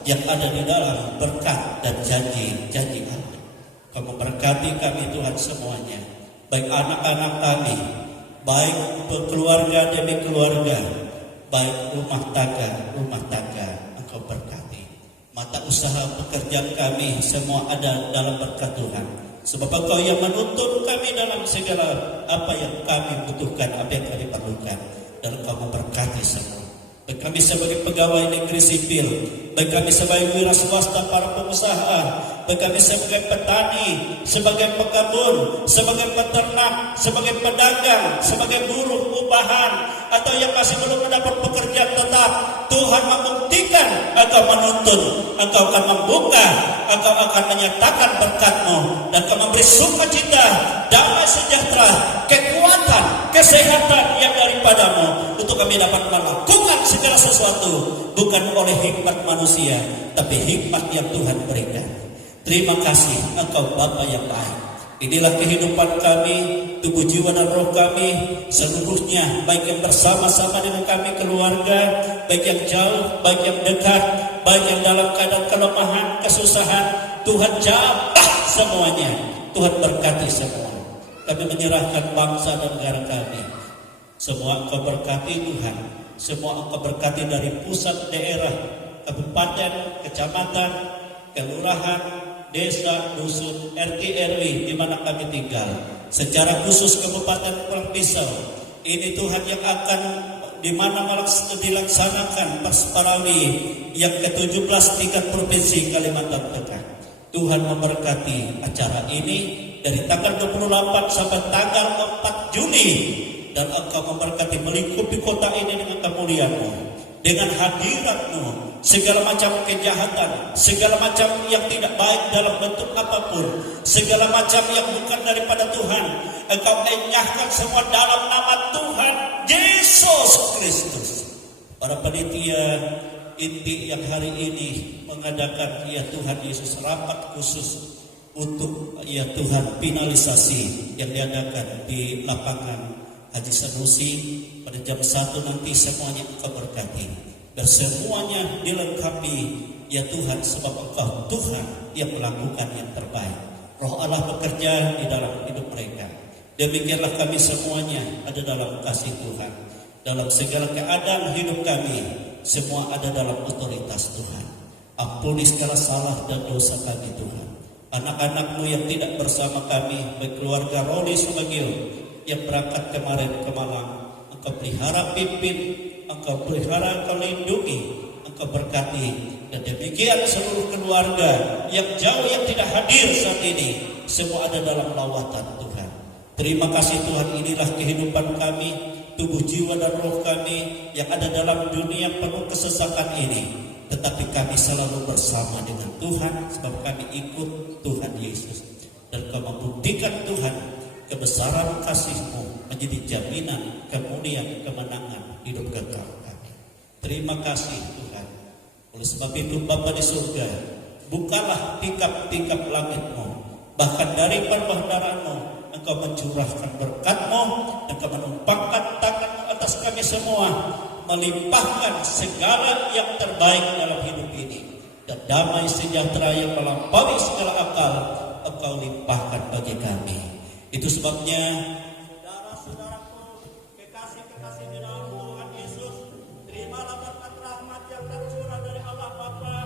yang ada di dalam berkat dan janji-janji Allah. Kau memberkati kami Tuhan semuanya, baik anak-anak kami, baik keluarga demi keluarga, baik rumah tangga, Engkau berkati. Mata usaha pekerjaan kami semua ada dalam berkat Tuhan. Sebab Engkau yang menuntun kami dalam segala apa yang kami butuhkan, apa yang kami perlukan. Dan Engkau memberkati semua. Baik kami sebagai pegawai negeri sipil, baik kami sebagai wira swasta, para pengusaha, baik kami sebagai petani, sebagai pekebun, sebagai peternak, sebagai pedagang, sebagai buruh upahan, atau yang masih belum mendapat pekerjaan tetap. Tuhan membuktikan Engkau menuntun, Engkau akan membuka, Engkau akan menyatakan berkat-Mu, dan Engkau memberi sukacita, damai sejahtera, kekuatan, kesehatan yang daripada-Mu, untuk kami dapat melakukan segala sesuatu bukan oleh hikmat manusia, tapi hikmat yang Tuhan berikan. Terima kasih Engkau Bapa yang baik. Inilah kehidupan kami, tubuh jiwa dan roh kami seluruhnya, baik yang bersama-sama dengan kami keluarga, baik yang jauh, baik yang dekat, baik yang dalam keadaan kelemahan, kesusahan. Tuhan jabah semuanya. Tuhan berkati semua. Kami menyerahkan bangsa dan negara kami. Semua Engkau berkati Tuhan. Semua Engkau berkati dari pusat, daerah, kabupaten, kecamatan, kelurahan, desa, dusun, RT, RW di mana kami tinggal. Secara khusus Kabupaten Pulang Pisau. Ini Tuhan yang akan di mana dilaksanakan Pasparawi yang ke-17 tingkat provinsi Kalimantan Tengah. Tuhan memberkati acara ini dari tanggal 28 sampai tanggal 4 Juni. Dan Engkau memberkati melingkupi kota ini dengan kemuliaan-Mu, dengan hadirat-Mu. Segala macam kejahatan, segala macam yang tidak baik dalam bentuk apapun, segala macam yang bukan daripada Tuhan, Engkau enyahkan semua dalam nama Tuhan Yesus Kristus. Para panitia inti yang hari ini mengadakan ya Tuhan Yesus rapat khusus untuk ya Tuhan finalisasi yang diadakan di lapangan Haji Sanusi pada jam 1 nanti, semuanya Engkau berkati. Dan semuanya dilengkapi ya Tuhan, sebab Engkau Tuhan yang melakukan yang terbaik. Roh Allah bekerja di dalam hidup mereka. Demikianlah kami semuanya ada dalam kasih Tuhan. Dalam segala keadaan hidup kami, semua ada dalam otoritas Tuhan. Ampuni segala salah dan dosa kami Tuhan. Anak-anak-Mu yang tidak bersama kami, baik keluarga Roli Subagio yang berangkat kemarin ke Malang, Engkau pelihara, pimpin, Engkau pelihara, Engkau lindungi, Engkau berkati. Dan demikian seluruh keluarga yang jauh yang tidak hadir saat ini, semua ada dalam lawatan Tuhan. Terima kasih Tuhan, inilah kehidupan kami, tubuh jiwa dan roh kami yang ada dalam dunia penuh kesesakan ini. Tetapi kami selalu bersama dengan Tuhan, sebab kami ikut Tuhan Yesus. Dan Kau membuktikan Tuhan kebesaran kasih-Mu menjadi jaminan kemuliaan kemenangan hidup kekal kami. Terima kasih Tuhan. Oleh sebab itu Bapa di surga, bukalah tingkap-tingkap langit-Mu, bahkan dari perbendaharaan-Mu Engkau mencurahkan berkat-Mu, Engkau menumpangkan tangan-Mu atas kami semua, melimpahkan segala yang terbaik dalam hidup ini. dan damai sejahtera yang melampaui segala akal Engkau limpahkan bagi kami. Itu sebabnya saudara-saudaraku, kekasih-kekasih di dalam Tuhan Yesus, terimalah berkat rahmat yang tercurah dari Allah Bapa,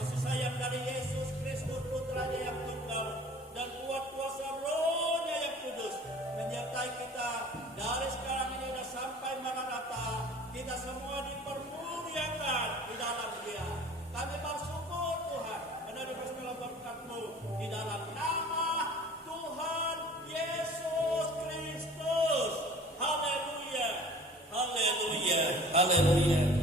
kasih sayang dari Yesus Kristus Putranya yang tunggal, dan kuat kuasa Roh-Nya yang kudus menyertai kita dari sekarang ini dan sampai Maranatha. Kita semua dipermuliakan di dalam Dia. Kami bersyukur Tuhan menerima segala berkat-Mu di dalam nama Tuhan Yesus Kristus. Haleluya, haleluya, haleluya.